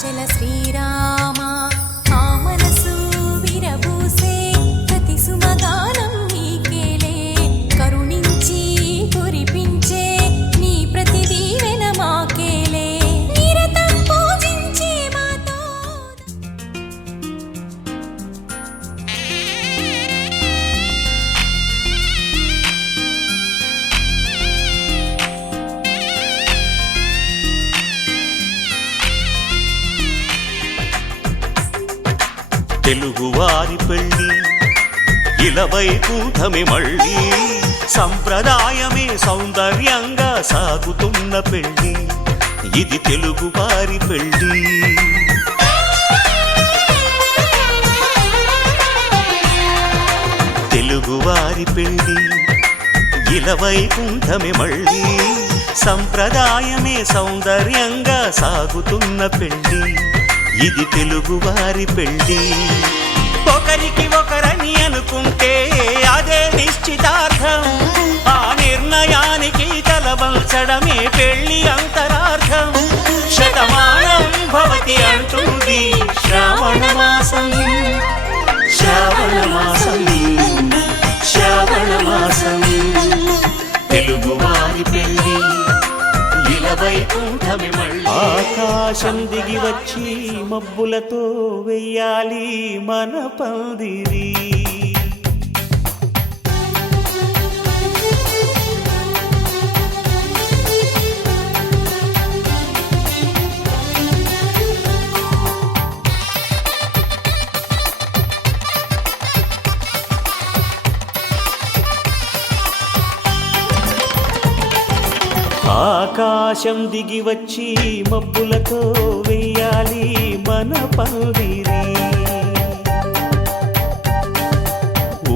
చల శ్రీరామ ఆ మనసు విరబూసే ప్రతి సుమగానం నీకేలే కరుణించి కురిపించే నీ ప్రతి దీవెన మాకేలే నిరతం పూజించే మాతో తెలుగువారి పెళ్ళి ఇలవైకుంఠమే మళ్ళీ సంప్రదాయమే సౌందర్యంగా సాగుతున్న పెళ్ళి ఇది తెలుగువారి పెళ్ళి. తెలుగువారి పెళ్ళి ఇలవైకుంఠమే మళ్ళీ సంప్రదాయమే సౌందర్యంగా సాగుతున్న పెళ్ళి ఇది తెలుగువారి పెళ్ళి. ఒకరికి ఒకరని అనుకుంటే అదే నిశ్చితార్థం, ఆ నిర్ణయానికి తలవంచడమే పెళ్ళి అంతరార్థం. శతమానం భవతి అంటుంది శ్రావణ మాసం, శ్రావణ మాసం, శ్రావణ మాసం. తెలుగువారి పెళ్ళి ఇలవైకుంఠమే మళ్ళీ. ఆకాశం దిగి వచ్చి మబ్బులతో వెయ్యాలి మన పందిరి. ఆకాశం దిగి వచ్చి మబ్బులతో వెయ్యాలి మన పందిరి.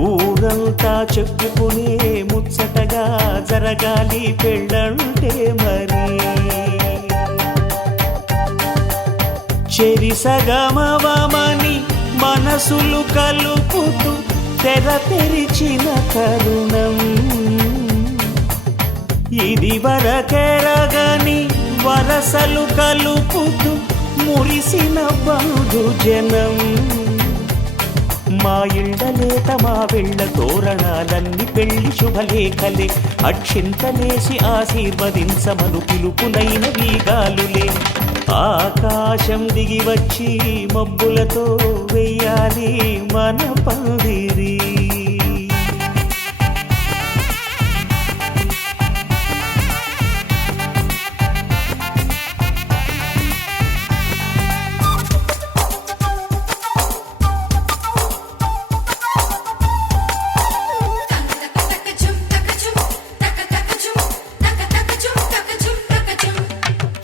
ఊరంతా చెప్పుకునే ముచ్చటగా జరగాలి పెళ్ళంటే మరి. చెరిసగమవమని మనసులు కలుపుతూ తెర తెరిచిన తరుణం ఇది వరకెరగని వరసలు కలుపుతూ మురిసిన బంధుజనం. మా ఇళ్ళలేత మా వెళ్ళ తోరణాలన్నీ పెళ్లి శుభలేఖలే అక్షింతలేసి ఆశీర్వదించమను పిలుపులైన వీగాలులే. ఆకాశం దిగి వచ్చి మబ్బులతో వెయ్యాలి మన పందిరి.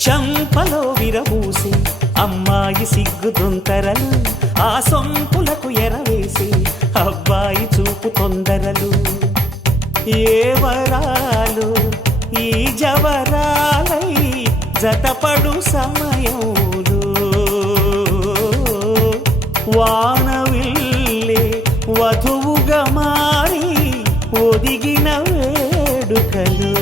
చంపలో విరబూసి అమ్మాయి సిగ్గుదొంతరలు, ఆ సొంపులకు ఎరవేసి అబ్బాయి చూపు తొందరలు. ఏ వరాలు ఈ జవరాలై జతపడు సమయంలో వానవిల్లే వధువుగా మారి ఒదిగిన వేడుకలు.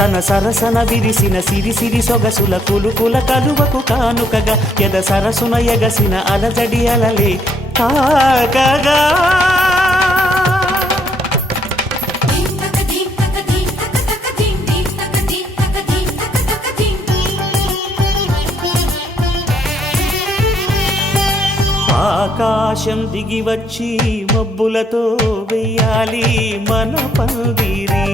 తన సరసన విరిసిన సిరిసిరి సొగసుల కులుకుల కలువకు కానుకగా ఎద సరసున ఎగసిన అలజడి అలలే తాకగా. ఆకాశం దిగి వచ్చి మబ్బులతో వెయ్యాలి మన పందిరి.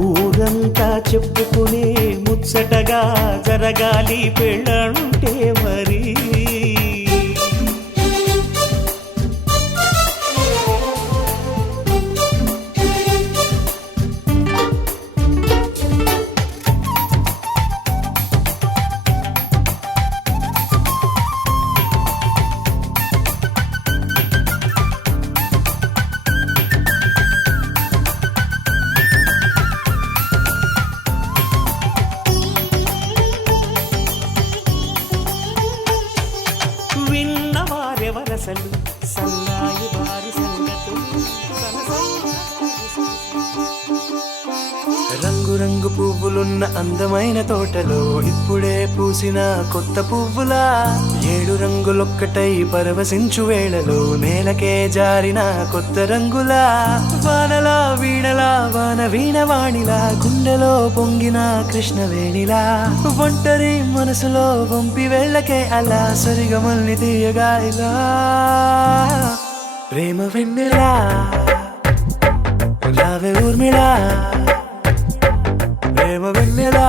ఊరంతా చెప్పుకునే ముచ్చటగా జరగాలి పెళ్ళంటే మరి. రంగు పువ్వులున్న అందమైన తోటలో ఇప్పుడే పూసిన కొత్త పువ్వులా 7 రంగులొక్కటై పరవశించు వేళలో నేలకే జారిన కొత్త రంగులా వానలా వీణలా వాన వీణవాణిలా గుండెలో పొంగిన కృష్ణవేణిలా ఒంటరి మనసులో వంపి వెళ్ళకే అలా సరిగమల్ని తీయగా ఇలా ప్రేమ వెన్నెలా రావే ఊర్మిళా ప్రేమ వెన్నెలా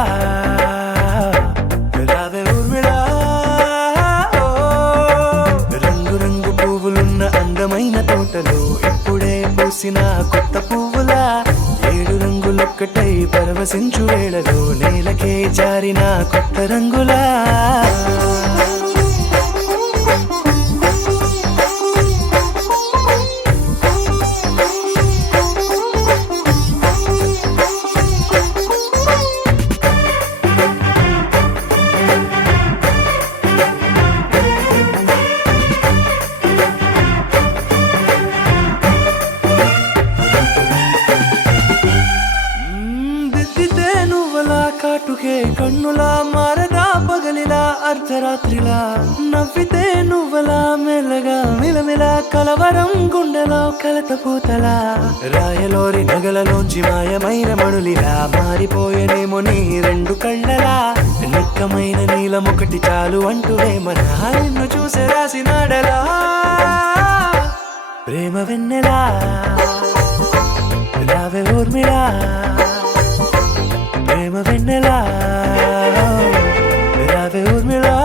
రావే ఊర్మిళా రంగు పువ్వులున్న అందమైన తోటలో ఇప్పుడే పూసిన కొత్త పువ్వులా 7 రంగులొక్కటై పరవశించు వేళలో నేలకే జారిన కొత్త రంగులా కాటుకే కన్నులా మారదా పగలిలా అర్ధరాత్రిలా నవ్వితే నువ్వలా మెల్లగా మిలమిలా కలవరం గుండెలో కలతపూతలా రాయలోరి నగలలోంచి మాయమైన మణులిలా మారిపోయేనేమో నీ 2 కళ్ళలా నిక్కమైన నీలమొకటి చాలు అంటూ వేమన నిన్ను చూసే రాసినాడలా ప్రేమ వెన్నెలా రావే ఊర్మిళా ప్రేమ వెన్నెలా రావే ఊర్మిళా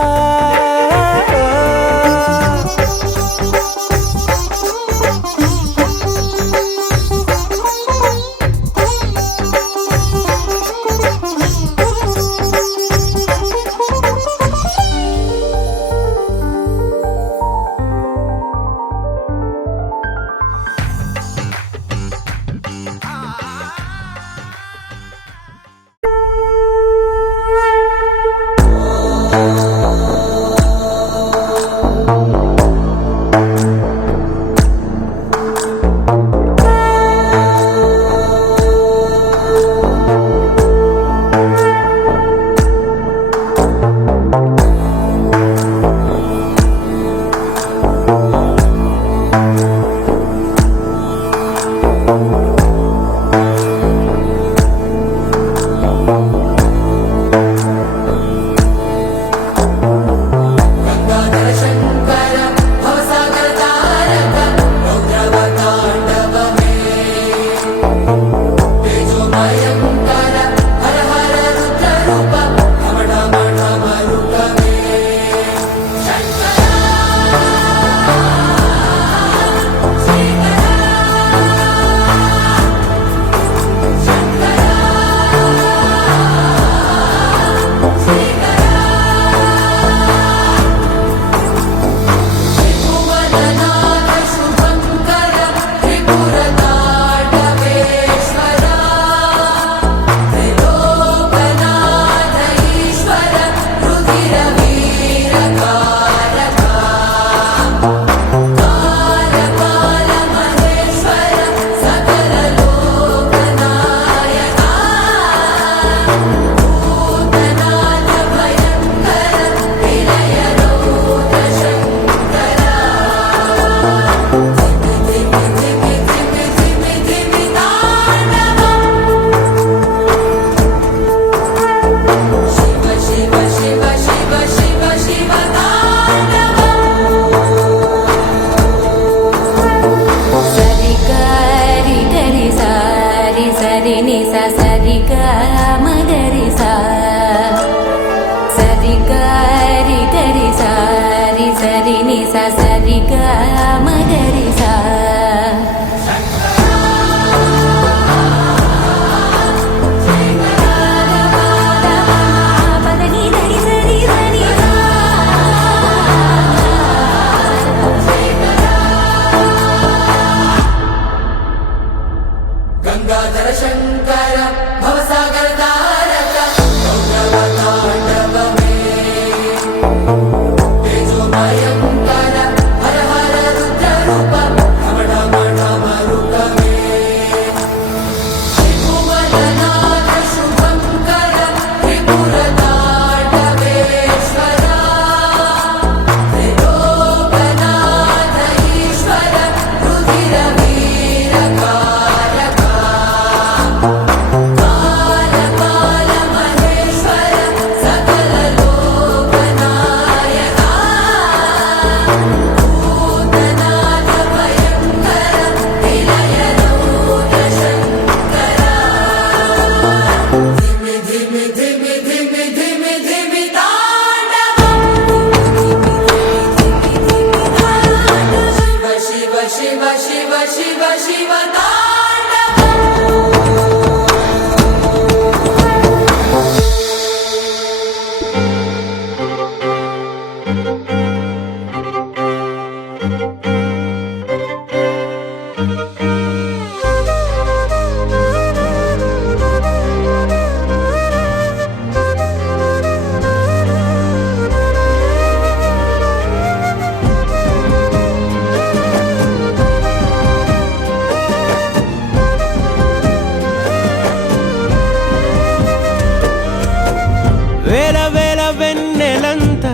వేల వేల వెన్నెలంత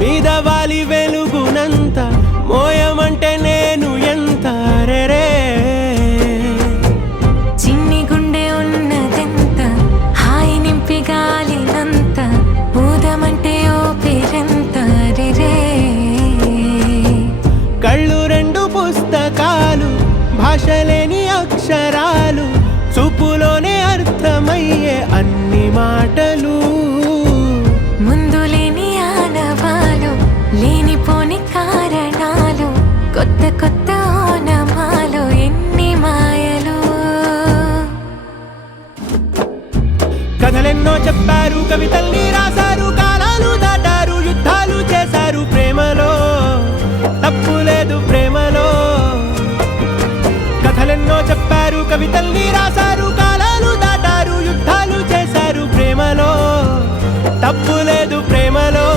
మీద వాలి వెలుగునంత మోయమంటే నేను ఎంత రే చిన్ని గుండె ఉన్నదెంత హాయి నింపి గాలినంత ఊదమంటే ఓపిరెంత రే కళ్ళు రెండు పుస్తకాలు భాషలేని అక్షరాలు చూపులోనే అర్థమయ్యే అన్ని మాటలు ముందు లేని ఆనవాలు లేనిపోని కారణాలు కొత్త కొత్త ఓనమాలు ఎన్ని మాయలు కథలెన్నో చెప్పారు కవితల్ని రాశారు కాలాలు దాటారు యుద్ధాలు చేశారు ప్రేమలో తప్పు లేదు ప్రేమలో కథలెన్నో చెప్పారు కవితల్ని రాశారు కాలాలు దాటారు యుద్ధాలు చేశారు ప్రేమలో తప్పు లేదు ప్రేమలో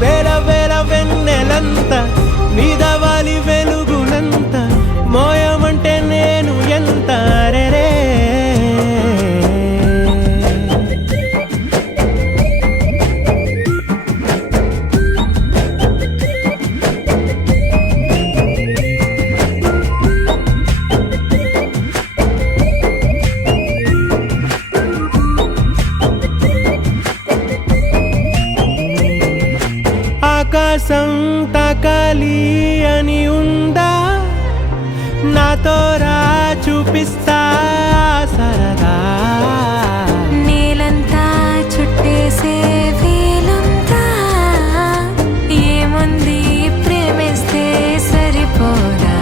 వేల వేల వెన్నెలంత మీద వాలి వెలుగునంత మోయమంటే నేను ఎంత రే ఆకాశం తాకాలి అని ఉందా నాతో రా చూపిస్తా సరదా నేలంతా చుట్టేసే వీలుందా ఏముంది ప్రేమిస్తే సరిపోదా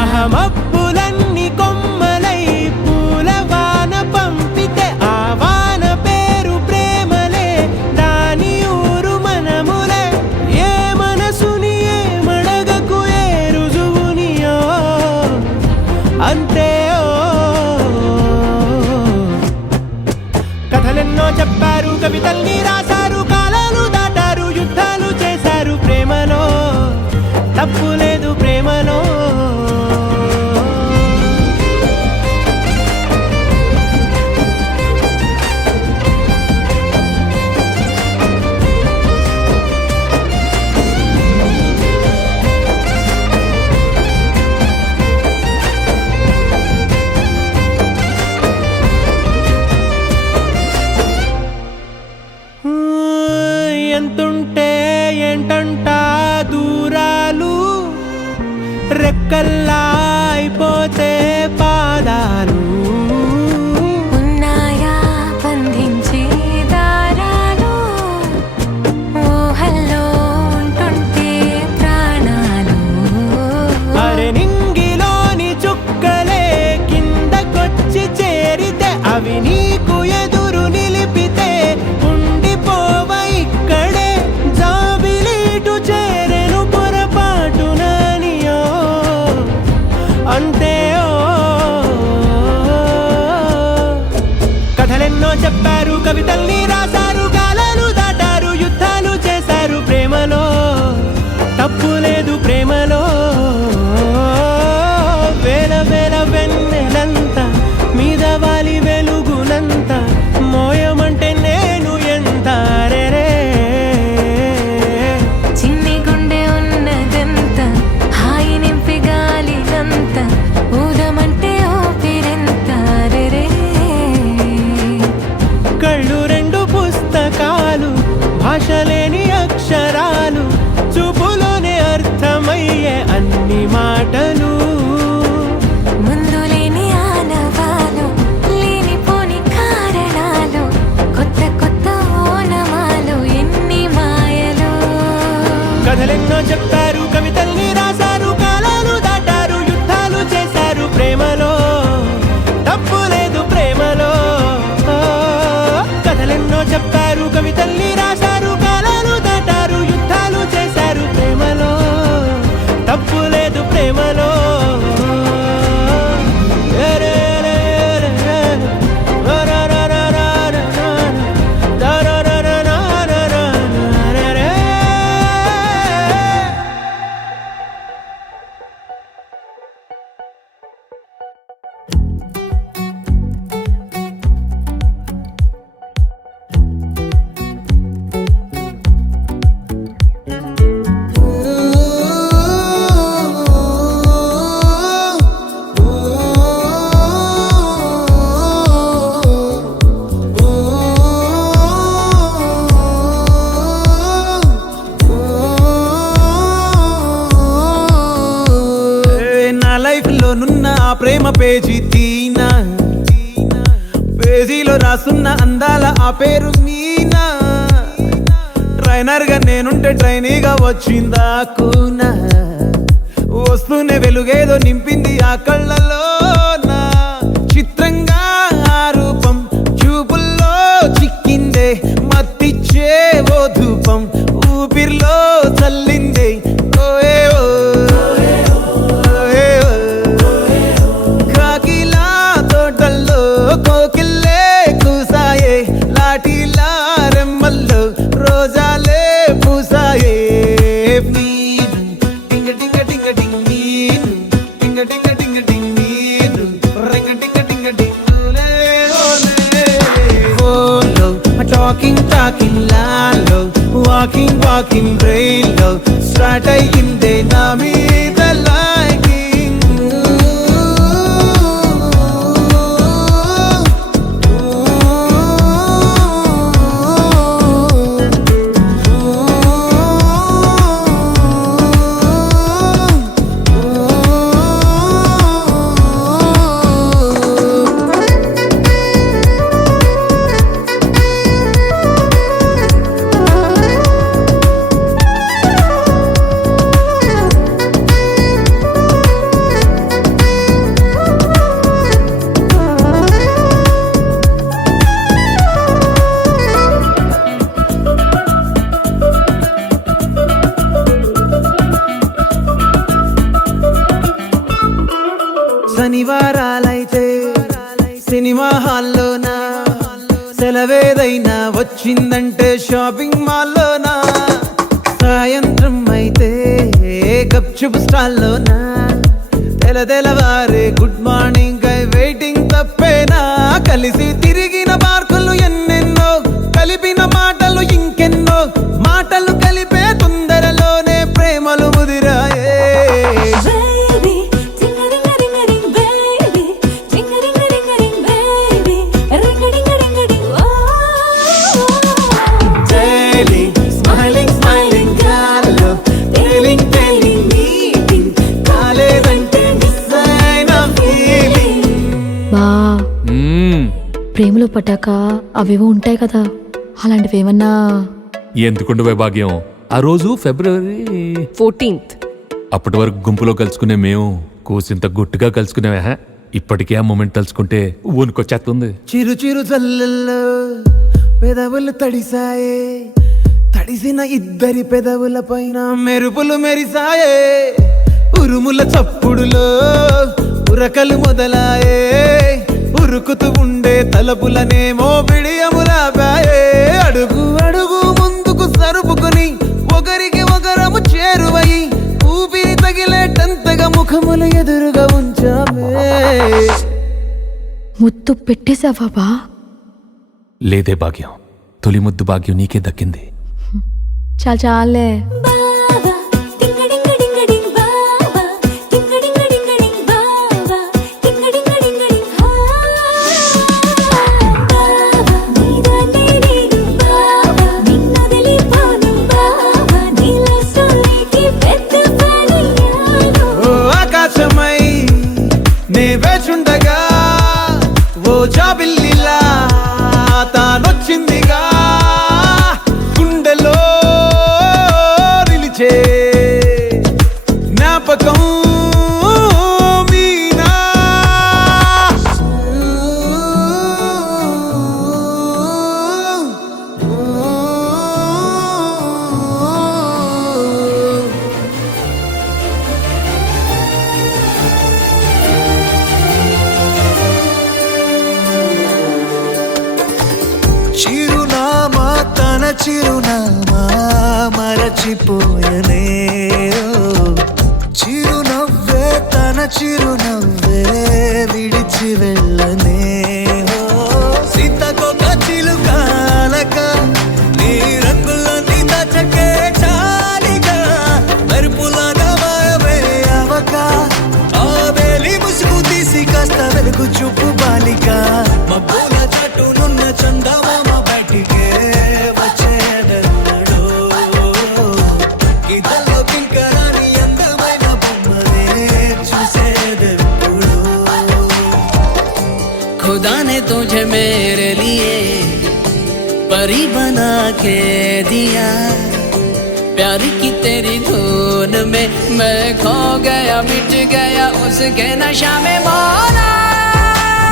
అహమబ్బులన్నీ కొమ్మలై పూలవాన పంపితే ఆ వాన పేరు ప్రేమలే దాని ఊరు మనములే ఏ మనసుని ఏ మడగకు ఏ రుజువునియో అంతే కథలెన్నో చెప్పారు కవితల్ని రాశారు కాలాలు దాటారు యుద్ధాలు చేశారు ప్రేమలో తప్పు లేదు ప్రేమలో ఎంతుంటే ఏంటంట దూరాలు రెక్కల్లా అయిపోతే పాదాలు ఉన్నాయా బంధించే దారాలు ఊహల్లో ఉంటుంటే ప్రాణాలు అరే నింగిలోని చుక్కలే కిందకొచ్చి చేరితే అవి నీకు ఎదురు నిలిపితే ఉండిపోవ ఇక్కడే జాబిలీటు చేరెను పొరపాటుననియో అంతే కథలెన్నో చెప్పారు కవితల్ని రాశారు కాలాలు దాటారు యుద్ధాలు చేశారు ప్రేమలో తప్పు లేదు ప్రేమలో వేల వేల వెన్నెలంత మీద వాలి వెలుగునంత మోయమంటే నేను ఎంత రే చిన్ని గుండె ఉన్నదెంత హాయి నింపి గాలినంత ఊదమంటే ఓపిరెంత రే కళ్ళు రెండు పుస్తకాలు భాషలేని అక్షరాలు చూపులోనే అర్థమయ్యే అన్ని మాటలు ముందు లేని ఆనవాలు లేని ప్రేమ పేజీ తీనా, పేజీలో రాసున్న అందాల ఆ పేరు మీనా. ట్రైనర్ గా నేనుంటే ట్రైనీగా వచ్చిందా కూనా, వస్తూనే వెలుగేదో నింపింది ఆ కళ్ళలో. చిత్రంగా ఆ రూపం చూపుల్లో చిక్కిందే, మత్తిచ్చే ఓ ధూపం ఊపిరిలో చల్లిందే. ఓయే ఓ కాకిలా తోటల్లో కోకిల్లే కూసాయే, లాఠీలా రెమ్మల్లో రోజాలే పూసాయే. టింగ టింగ టింగ టింగ్ నీరు, టింగ టింగ టింగ టింగ్ నీరు, రింగ టింగ టింగ టింగ్ ఓలో. టాకింగ్ టాకింగ్ లాలో, వాకింగ్ వాకింగ్ బ్రెయిన్లో స్టార్ట్ అయ్యిందే నా మీద లైకింగ్. శనివారాలైతే సినిమా హాల్లోనా, సెలవేదైనా వచ్చిందంటే షాపింగ్ మాల్లోనా, సాయంత్రం అయితే గప్చుప్ స్టాల్లోనా, తెలవారే గుడ్ మార్నింగ్ ఐ వెయిటింగ్ తప్పేనా. కలిసి తిరిగిన పార్కులు ఎన్నెన్నో, కలిపిన మాటలు ఇంకెన్నో, మాటలు కలిపే తొందరలోనే ప్రేమలు ముదిరాయే. ప్రేమలో పట్టాక అవేవో ఉంటాయి కదా, అలాంటివి ఏమన్నా? ఎందుకుండు వైభాగ్యం, ఆ రోజు ఫిబ్రవరి 14th. అప్పటి వరకు గుంపులో కలుసుకునే మేము కూసింత గుట్టుగా కలుసుకునేవా. ఇప్పటికే ఆ మూమెంట్ తలుచుకుంటే ఊనుకొచ్చేస్తుంది. చిరు చిరు జల్లల్లో పెదవులు తడిసాయే, తడిసిన ఇద్దరి పెదవుల పైన మెరుపులు మెరిసాయే. ఉరుముల చప్పుడులో ఉరకలు మొదలాయే, ఉరుకుతూ ఉండే తలపులనేమో బిడియములాపాయే. అడుగు అడుగు ముందుకు సరుపుకొని ఒకరికి ఒకరము చేరువై, ఊపిరి తగిలేటంతగా ముఖములు ఎదురుగా ఉంచామే. ముద్దు పెట్టేశావా బా? లేదే భాగ్యం, తొలి ముద్దు భాగ్యం నీకే దక్కింది. చాలే. బావా టింగడింగ డింగ డింగ్, బావా టింగడింగ డింగ డింగ్, బావా టింగడింగ డింగ డింగ్. బావా నీదానే నేను, బావా నిన్ను వదిలిపోను, బావా నీలో స్టోరీకి పెద్ద ఫ్యానయ్యాను. ఓ ఆకాశమై నే వేచుండగా, ఓ జాబిల్లిలా తానొచ్చిందిగా, గుండెలో నిలిచే జ్ఞాపకం మీనా. చిరునామా తన చిరునామా మరచిపోయనే, చిరునవ్వే తన చిరునవ్వే విడిచి వెళ్ళనే. సీతకొక చిలుకాలక నీ రంగులన్నీ దచకే చాలిగా, మెరుపులాగా మాయమే అవక, ఆ వేలి ముసుగు తీసి కాస్త వెలుగు చూపు బాలిక. మబ్బుల చాటునున్న చందమామ బయటికే వచ్చేదెన్నడో, గిద్దల్లో కింకరాని అందమైన బొమ్మనే చూసేదెప్పుడు. खुदा ने तुझे मेरे लिए परी बना के दिया, प्यार की तेरी धुन में मैं खो गया, मिट गया उसके नशा में मौला।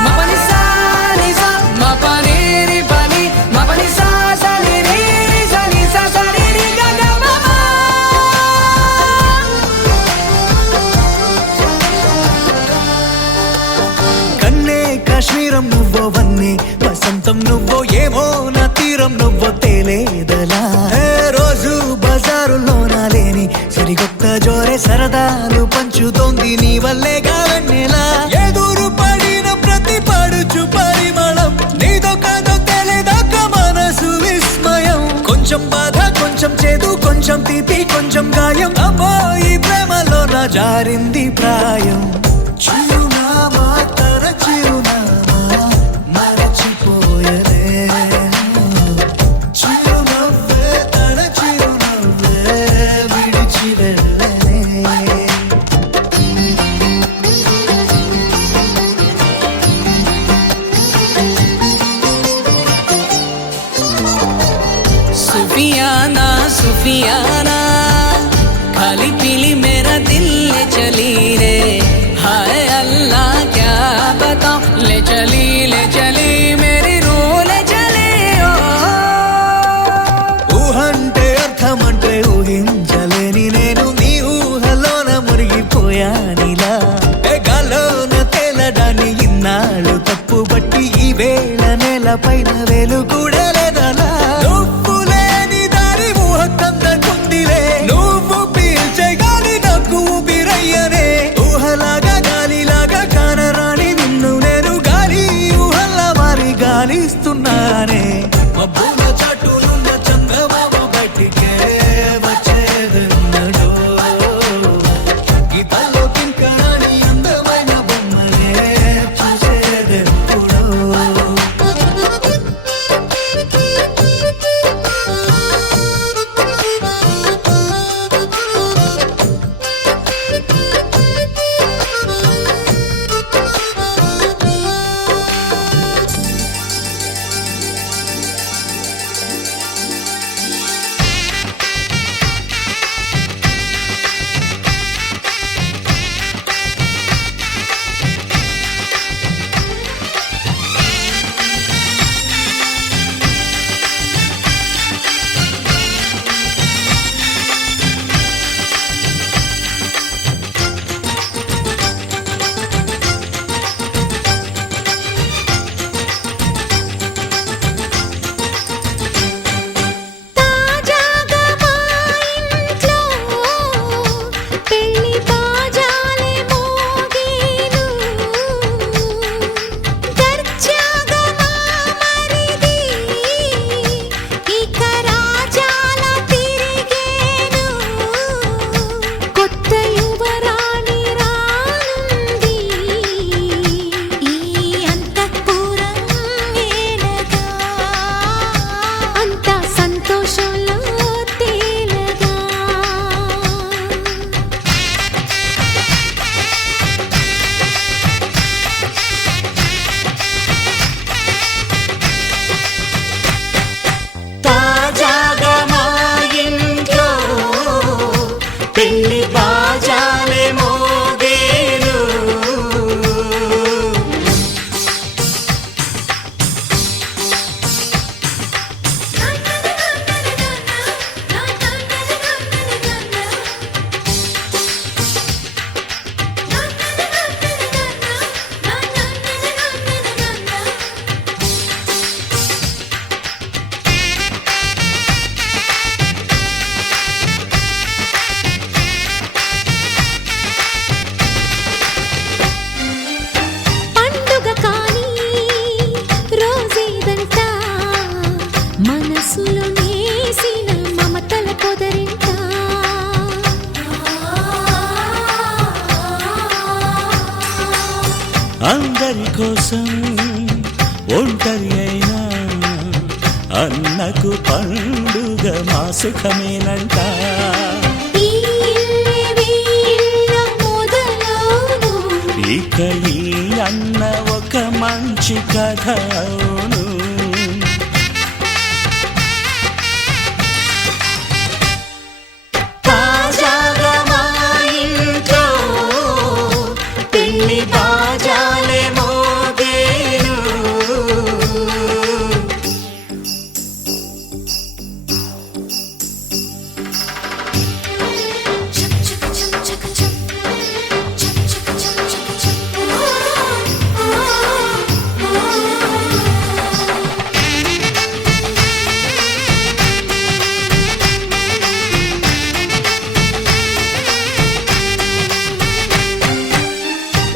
मपनी सा नी सा मपनी री पनी मपनी सा सा नी री सा नी सा सा नी री गा गा मा मा। కన్నే కాశ్మీరం నువ్వో వన్నే వసంతం నువ్వో ఏమో నా తీరం నువ్వో తేలేదలా, రోజు బజారులోన లేని సరికొత్త జోరే సరదాలు పంచుతోంది నీ వల్లేగా వెన్నెలా, ఎదురు పడిన ప్రతి పడుచు పరిమళం నీదో కాదో తెలియదాక మనసు విస్మయం, కొంచెం బాధ కొంచెం చేదు కొంచెం తీపి కొంచెం గాయం, అమ్మో ఈ ప్రేమలో నా జారింది ప్రాయం, చిరునామా తన చిరునామా మరచిపోయనే, చిరునవ్వే తన చిరునవ్వే విడిచి వెళ్ళనే. सुफियाना सुफियाना खाली पीली मेरा दिल ले चली रे, हाय अल्लाह क्या बताऊं, ले चली मेरी रूह ले चली ओ। ఊహంటే అర్థమంటే ఊహించలేని నేను నీ ఊహలోన మురిగిపోయానిలా, గాల్లోన తేలడాన్ని ఇన్నాళ్ళు తప్పుబట్టి ఈ వేళ నేల పైన వేలు కూడా లేదలా, నువ్వు లేని దారి ఊహ కందకుందిలే, నువ్వు పీల్చే గాలి నాకు ఊపిరయ్యనే, ఊహలాగా గాలిలాగా కానరాని నిన్ను నేను గాలి ఊహల్లా మారి గాలిస్తున్నానే, మబ్బుల చాటునున్న చంద్రబాబ బయటికే వచ్చేదెన్నడో, గీతల్లో కింకరాని అందమైన బొమ్మలే చూసేదెప్పుడో. తాజాగా మా ఇంట్లో పెళ్లి బాజాలే మోగేను, దర్జాగా మా మరిది ఇక రాజాల తిరిగేను, కొత్త యువరాణి రానుంది ఈ అంతఃపురం ఏలగా, అంతా సంతోషంలో తేలగా. తాజాగా మా ఇంట్లో పెళ్లి బాజాలే మోగేను, పండుగ కానీ రోజేదంట, మనసులో నేసిన మమతల పొదరింట, అందరి కోసం ఒంటరి అయినా అన్నకు పండుగ మా సుఖమేనంట, ఈ ఇల్లే వీళ్ళ మొదలవును, ఇక ఈ అన్న ఒక మంచి కథ అవును. తాజాగా మా ఇంట్లో పెళ్లి బాజాలే మోగేను.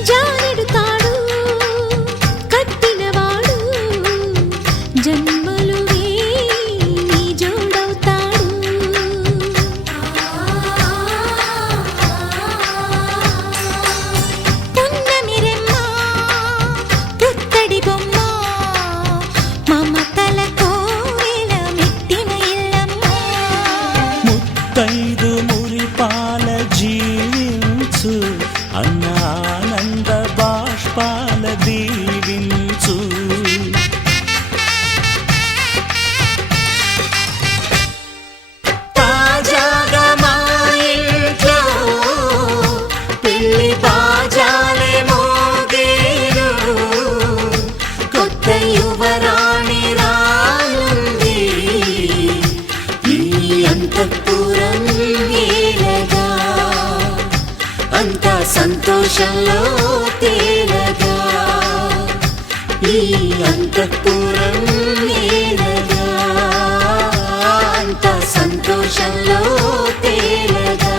జానెడు తాడు కట్టినవాడు జన్మలు నీ జోడవుతాడు. పున్నమి రెమ్మ పుత్తడి బొమ్మ మమతల కోవెల మెట్టిన ఇల్లమ్మ. ముత్తైదు మురిపాల జీవించు అన్న ఆనంద బాష్పాల దీవించు. తాజాగా మా ఇంట్లో పెళ్లి బాజాలే మోగేను. కొత్త యువరాణి రానుంది ఈ అంతఃపురం ఏలగా. అంతా సంతోషంలో తేలగా ఈ అంతఃపురం ఏలగా. అంతా సంతోషంలో తేలగా.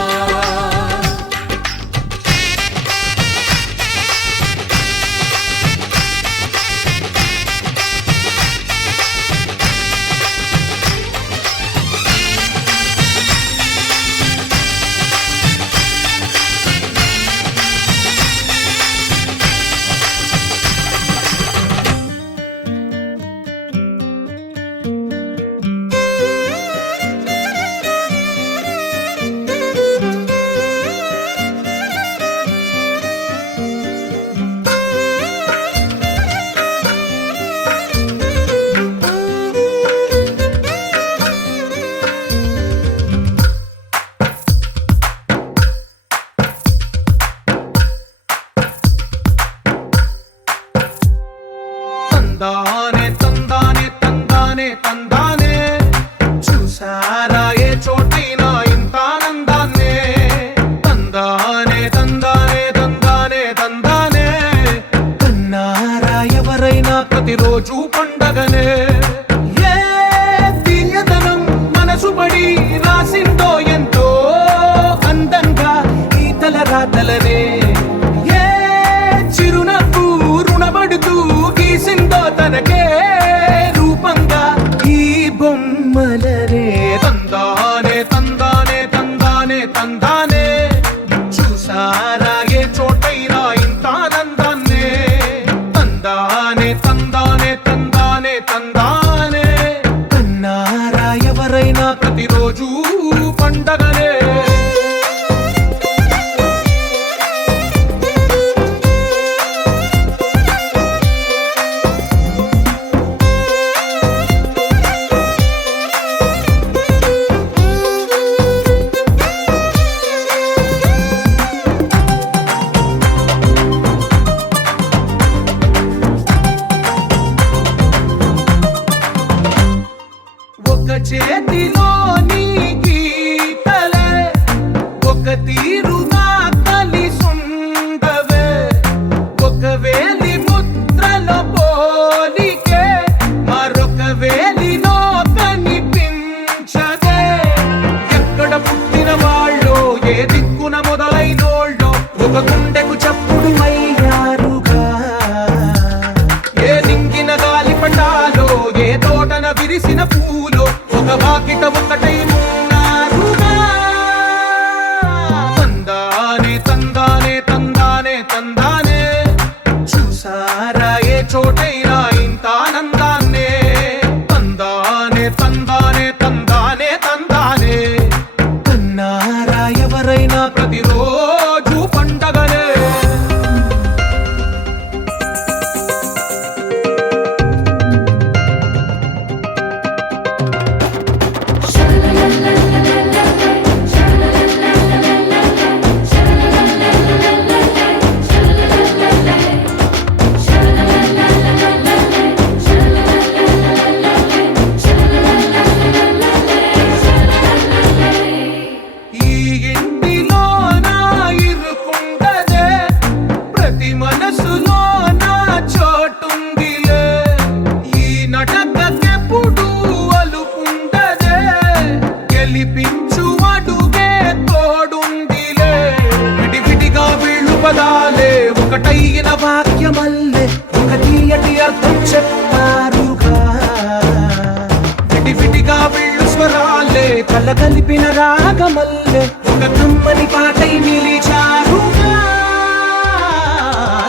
తందానే తందానే తందానే తందానే చూసారా ఏ చోటైనా ఇంత ఆనందాన్నే. తందానే తందానే తందానే తందానే కన్నారా ఎవరైనా ప్రతిరోజు పండగనే. ఏ తీయదనం మనసు పడి రాసిందో ఎంతో అందంగా ఈ తల రాతలనే. ఏ చిరునవ్వు రుణపడుతూ గీసిందో తనకే రూపంగా ఈ బొమ్మలనే. తందానే తందానే తందానే తందానే చూసారా ఏ చోటైనా ఇంత ఆనందాన్నే. తందానే తందానే తందానే తందానే కన్నారా ఎవరైనా ప్రతిరోజు పండగనే. ఒక చేతిలో నీ గీతలే ఒక తీరుగా కలిసుండవే. ఒక వేలి ముద్రల పోలికే మరొక వేలిలో కనిపించదే. ఎక్కడ పుట్టిన వాళ్ళో ఏ దిక్కున మొదలైనోళ్ళో ఒక గుండెకు చప్పుడు అయ్యారుగా. ఏ దింగిన గాలి పటాలో ఏ తోటన విరిసిన పూలో ఒక వాకిట కలిపిన రాగమల్లె ఒక కమ్మని పాటై నిలిచారుగా.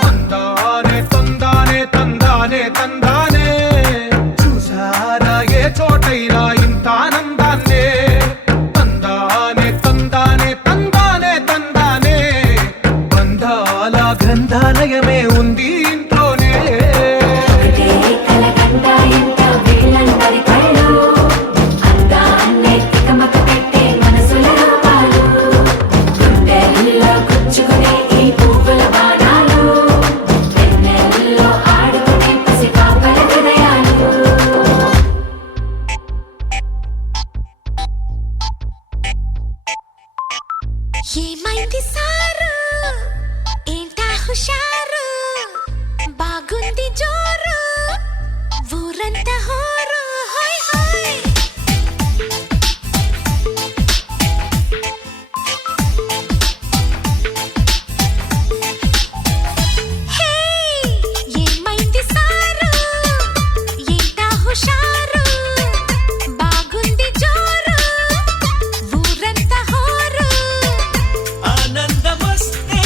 తందానే తందానే తందానే తందానే చూసారా ఏ చోటైనా ఇంత ఆనందాన్నే. తందానే తందానే తందానే తందానే బంధాల గ్రంథాలయమే ఉంది ఇంట్లోనే. ఒకటే కలగంట ఎంత వీళ్ళందరి కళ్ళు అందాన్నే తికమక పెట్టే మనసుల రూపాలు గుండెల్లో గుచ్చుకునే ఈ పువ్వుల బాణాలు వెన్నెల్లో ఆడుకునే పసిపాపల హృదయాలు. ఏమైంది సారు ఏంటా హుషారు బాగుంది జోరు ఊరంతా హోరు హోయ్ హోయ్. హే ఏమైంది సారు ఏంటా హుషారు బాగుంది జోరు ఊరంతా హోరు. ఆనందమస్తే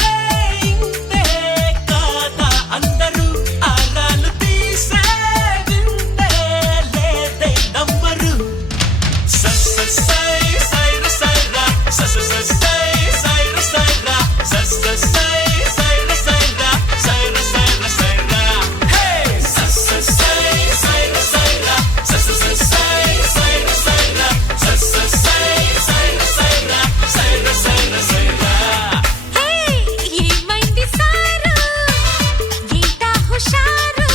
ఇంతే కాదా అందరూ ఆరాలు తీసే వింతే లేదే నమ్మరు. సై సైర సైరా సై సైర సైరా సై సైర సైరా సైర సైర సైరా. హే సై సైర సైరా సై సైర సైరా సై సైర సైరా సైర సైర సైరా. హే ఏమైంది సారు ఏంటా హుషారు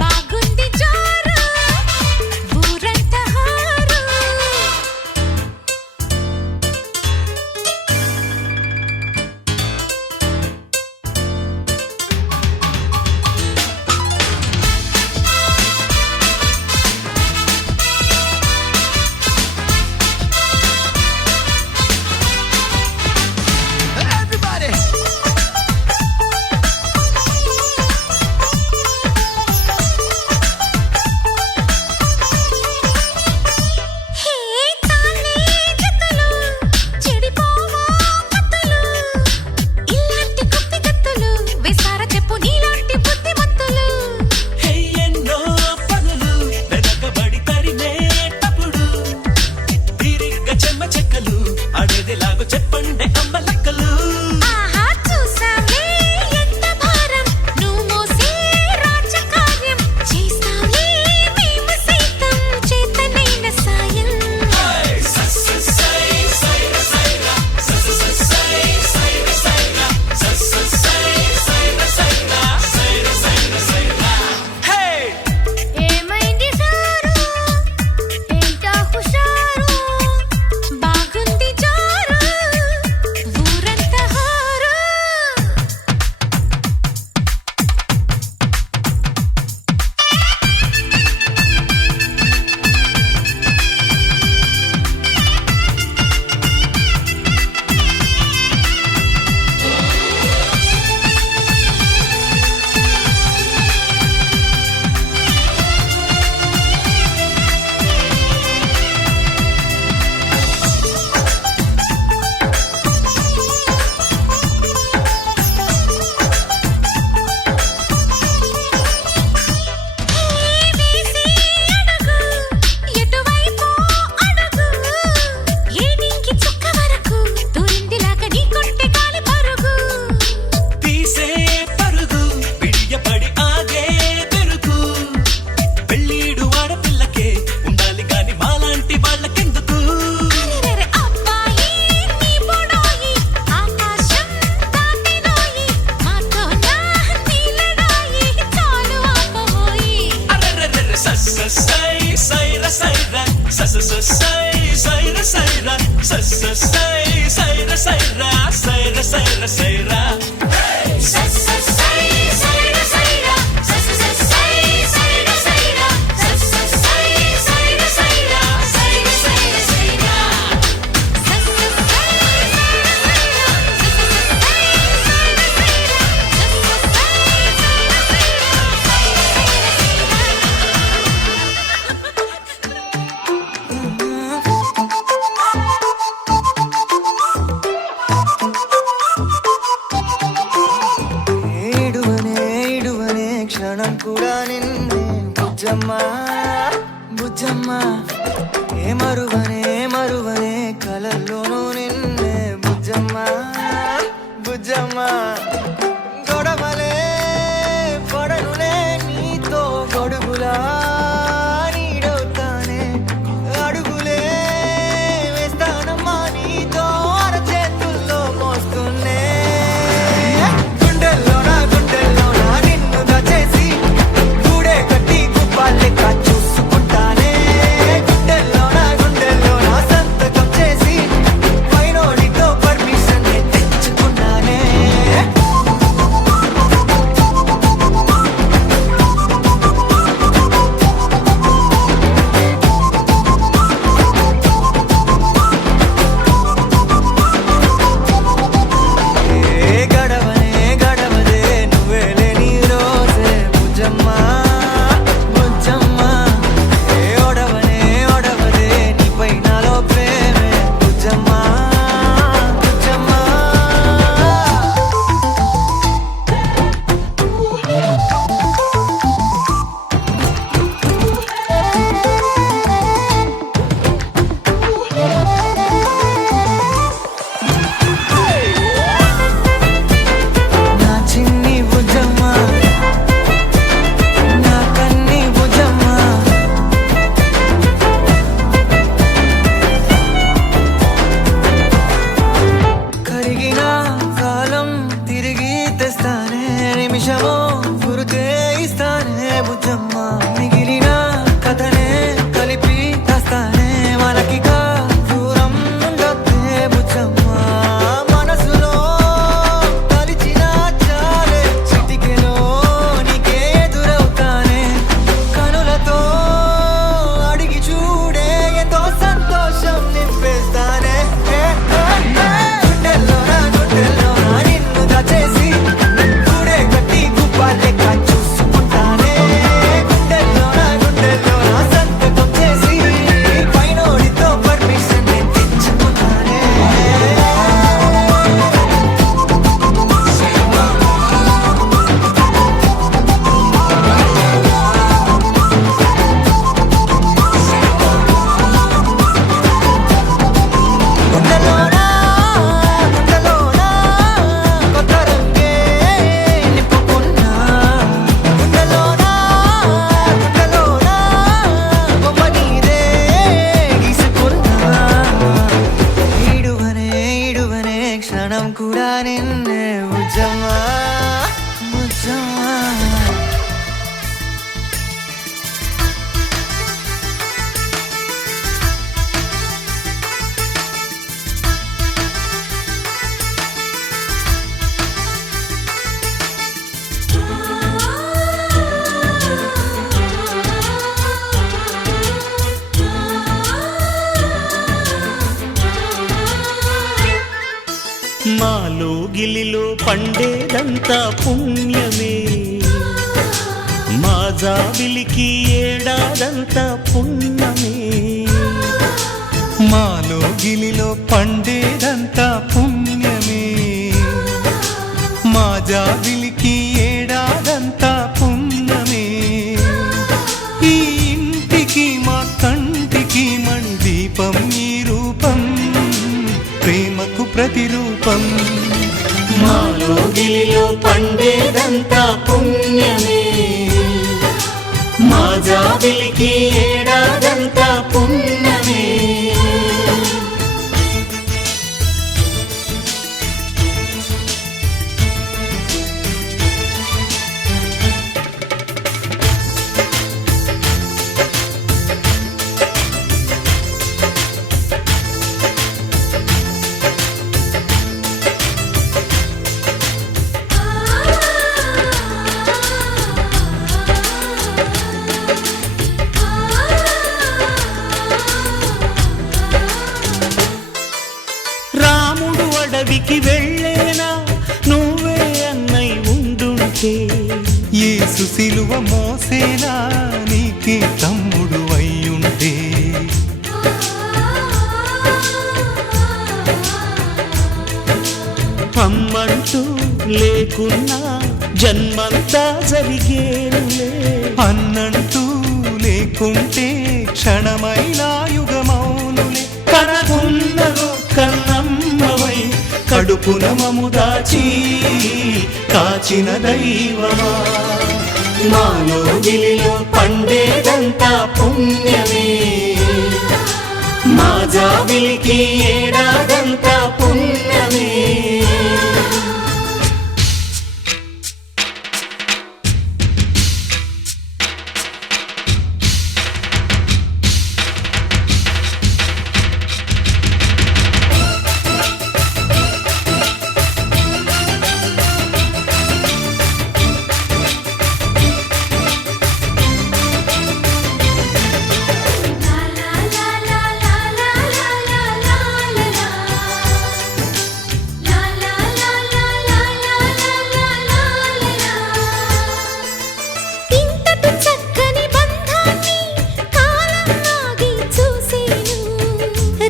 బాగుంది జోరు ఊరంతా హోరు. హే తానే జతలు చెడిపోవో కత్తులు ఇలాంటి కొత్త కత్తులు వేసారా చెప్పు నీలాంటి బుద్ధిమంతులు. హే ఎన్నో పనులు వెనకబడి తరిమేటప్పుడు తిరిగ్గా చెమ్మ చెక్కలు అడేదిలాగో చెప్పండి అమ్మ లెక్కలు. ఆహా చూసావే ఎంత భారం నువ్వు మోసే రాజకార్యం చేస్తావే మేము సైతం చేతనైన సాయం. ఏమైంది సారు ఏంటా హుషారు బాగుంది జోరు ఊరంతా హోరు. వేసి అడుగు ఎటువైపు అడుగు ఏ నీకి చుక్క వరకు దూరిందిలాగా నీ కొంటె గాలి పరుగు. తీసే పరుగు పిడియపడి ఆగే పెరుగు పెళ్ళీడు ఆడపిల్లకే ఉండాలి గాని మాలాంటి వాళ్ళకెందుకు. అరెరెరె అబ్బాయి నీ బొడోయి ఆకాశం దాటినోయి మాతో నా నీలడాయి చాలు ఆపబోయి. అరెరెరెరె సై సైర సైరా సై సైర సైరా సై సైర సైరా సైర సైర సైరా. బుజ్జమ్మ బుజ్జమ్మ ఏ మరువనే కలల్లోనూ నిన్నే బుజ్జమ్మ బుజ్జమ్మ గొడవలే పడనులే నీతో గొడుగులా నీడవుతానే అడుగులే వేస్తానమ్మా నీతో అరచేతుల్లో మోస్తున్నే గుండెల్లోనా నిన్ను దచేసి గూడే కట్టి గుప్పాలెక్క చూసుకుంటానే గుండెల్లోనా సంతకం చేసి పైనోడితో పర్మిషన్ తెచ్చుకున్నానే గడవదే నువ్వే లేని రోజే బుజ్జమ్మ బుజ్జమ్మ ఓడవదే నీపై నాలో ప్రేమే బుజ్జమ్మ బుజ్జమ్మ నా చిన్ని బుజ్జమ్మ నా కన్ని బుజ్జమ్మ కరిగిన కాలం తిరిగి తెస్తానే నిమిషమో గురుతే ఇస్తానే బుజ్జమ్మ మిగిలిన కథనే కలిపి తెస్తానే మనకిగా దూరం ఉండొద్దే బుజ్జమ్మ మనసులో తలిచిన చాలే చిటికెలో నీకే ఎదురవుతానే కనులతో అడిగి చూడే ఎంతో సంతోషం నింపేస్తానే గుండెల్లోనా నిన్ను దచేసి గూడే కట్టి గుప్పాలెక్క చూసుకుంటానే గుండెల్లోనా సంతకం చేసి పైనోడితో పర్మిషన్ తెచ్చుకున్నానే గుండెల్లోనా కొత్త రంగే నింపుకున్నా గుండెల్లోనా బొమ్మ నీదే గీసుకున్నా ఈడువనే క్షణం కూడా నిన్నే బుజ్జమ్మ బుజ్జమ్మ మాలో గిలిలో పండేదంతా పుణ్యమే మా జాబిలికి ఏడాదంతా పుణ్యమే మాలో గిలిలో పండేదంతా పుణ్యమే మా జాబిలికి ఏడాదంతా పుణ్యమే ఈ ఇంటికి మా కంటికి మణి దీపం ఈ రూపం ప్రేమకు ప్రతిరూపం మాలో గిలిలో పండేదంతా పుణ్యమే మా జాబిలికి ఏడాదంతా పుణ్యమే అడవికి వెళ్ళేనా నువ్వే అన్నై ఉండుంటే యేసు సిలువ మోసేలా నీకే తమ్ముడు అయ్యుంటే అమ్మంటూ లేకున్నా జన్మంతా జరిగేనులే అన్నంటూ లేకుంటే క్షణమైనా యుగమౌనులే కనకున్నదో కన్నమ్మవై కడుపున మము దాచి కాచిన దైవమా మాలో గిలిలో పండేదంతా పుణ్యమే మా జాబిలికి ఏడాదంతా పుణ్యమే ఇంతటి చక్కని బంధాన్ని కాలం ఆగి చూసేను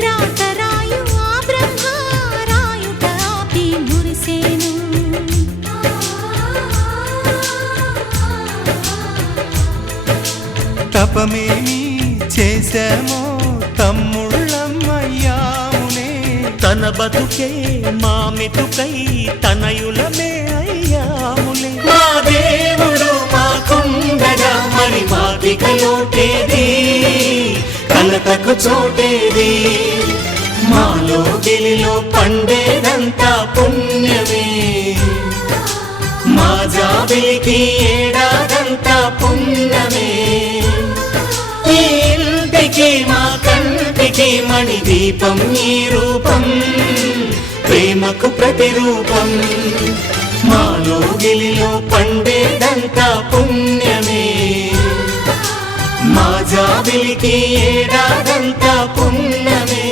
రాత రాయు ఆ బ్రహ్మ రాయుట ఆపి మురిసేను తపమేమి చేశామో తమ్ముళ్ళమ్మయ్యామునే తన బతుకే మా మెతుకై తనయులమే అయ్యాములే మా దేవుడు మాకుండగా మరి మాకిక లోటేది కలతకు చోటేది మాలో గిలిలో పండేదంతా పుణ్యమే మా జాబిలికి ఏడాదంతా పుణ్యమే ఈ ఇంటికి మా కంటికి మణి దీపం ఈ రూపం ప్రేమకు ప్రతిరూపం మాలో గిలిలో పండేదంతా పుణ్యమే మా జాబిలికి ఏడాదంతా పుణ్యమే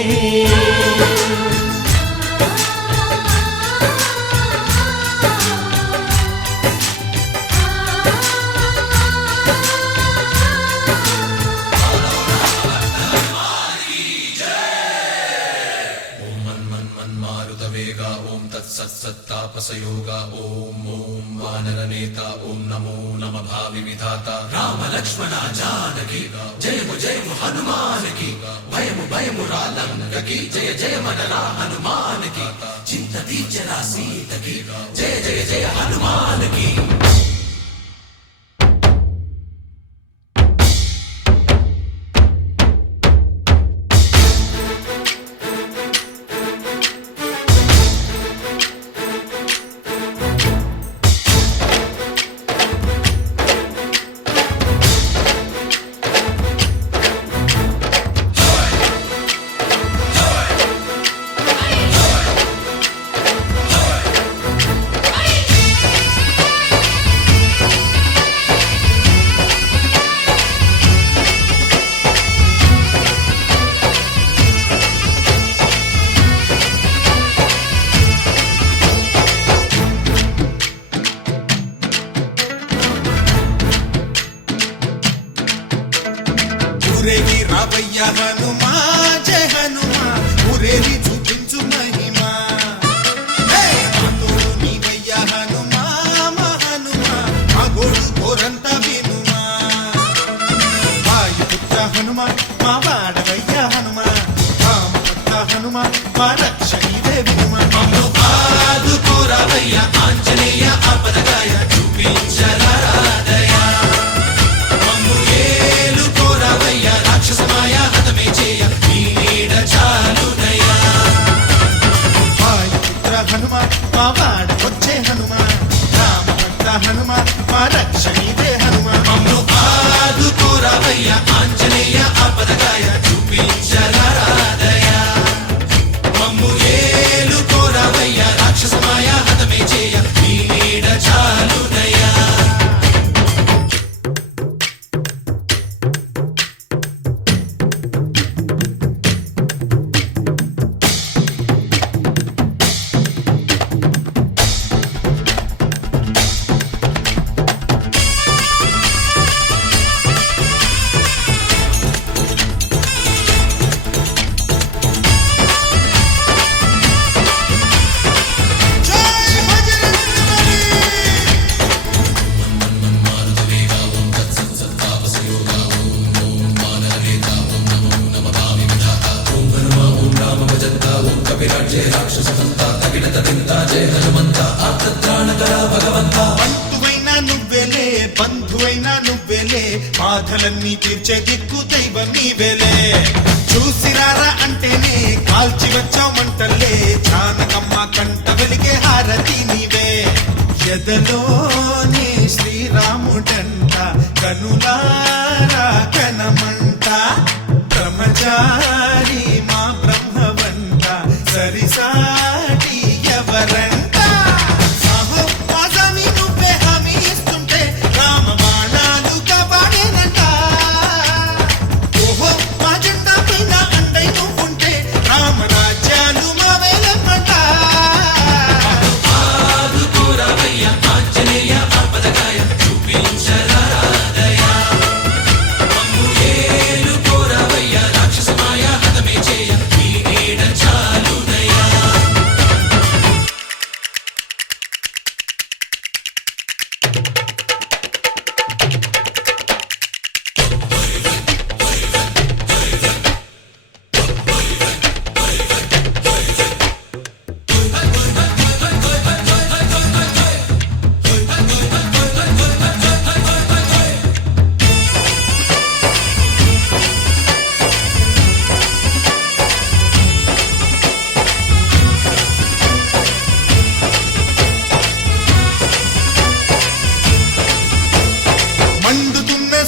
తత్సత్తాపసయోగా ఓం ఓం వానరనేత ఓం నమో నమ భావి విధాత రామ లక్ష్మణ జానకి జయము జయము హనుమానికి భయము భయము రాలంకకి జయ జయ మనరా హనుమానికి చింత తీర్చరా సీతకి జయ జయ జయ హనుమానికి ఊరేగి రావయ్య హనుమా జయ హనుమా ఊరేగి చూపించు మహిమా తోడు నీవయ్య హనుమా మా హనుమా మా గోడు కోరంత వినుమా వాయుపుత్ర హనుమా మా వాడవయ్య హనుమా రామపుత్ర హనుమా మా రక్షణీదే వినుమా మమ్ము ఆదుకోరావయ్య ఆంజనేయ ఆపదగాయ చూపించరాదయ మమ్ము ఏలుకోరావయ్య రాక్షసమాయ హతమే చేయ ఈ నీడ చాలునయ్యా వాయుపుత్ర హనుమా మా వాడవచ్చే హనుమా రామభక్త హనుమా మా రక్షణీదే హనుమా మమ్ము ఆదుకోరావయ్య ఆంజనేయ ఆపదగాయ చూపించరాదయ మమ్ము ఏలుకోరావయ్య రాక్షసమాయ హతమే చేయ ఈ నీడ చాలునయ్యా కన్నీళ్ళన్నీ తీర్చే దిక్కు దైవం నీవేలే చూసిరారా అంటేనే కాల్చి వచ్చామంటలే జానకమ్మ కంట వెలిగే హారతి నీవే ఎదలోనే శ్రీరాముడంట కనులారా కనమంట బ్రహ్మచారి మా బ్రహ్మవంట సరిసాటి ఎవరంట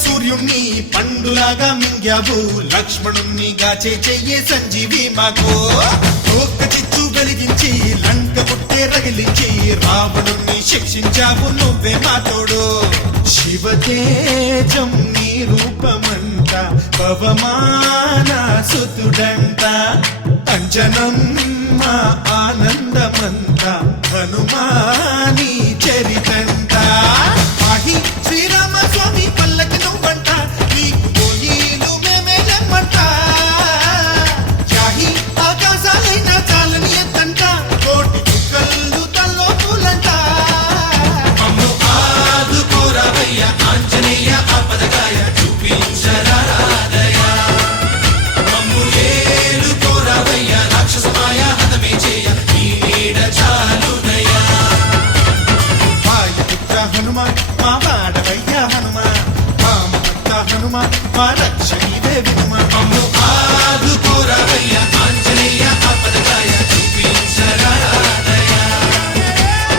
సూర్యుణ్ణి పండులాగా మింగావు లక్ష్మణుణ్ణి గాచే చెయ్యే సంజీవి మాకు ఒక్క చిచ్చు వెలిగించి లంక పుట్టే రగిలించి రావణుణ్ణి శిక్షించావు నువ్వే మా తోడు శివతేజం నీ రూపమంట పవమాన సుతుడంట అంజనం మా ఆనందమంత హనుమాని చరితంట ఆహి శ్రీరామ స్వామి పల్లకి నువ్వంట నీకు పోయిలు మేమేలమ్మంట యాహి ఆకాశాలైన చాలని ఎత్తంట కోటి చుక్కలు తల్లో పూలంట అమ్ము ఆదుకోరావయ్య ఆంజనేయ ఆపదగాయ చూపించరాదయ మమ్ము ఏలుకోరావయ్య రాక్షసమాయ హతమే చేయ ఈ నీడ చాలునయ్య వాయుపుత్ర హనుమాన్ మా వాడవయ్య హనుమాన్ వామభక్త హనుమాన్ మా రక్షణీవే వినుమాన్ మమ్ము ఆదుకోరావయ్య ఆంజనేయ ఆపదగాయ చూపించరాదయ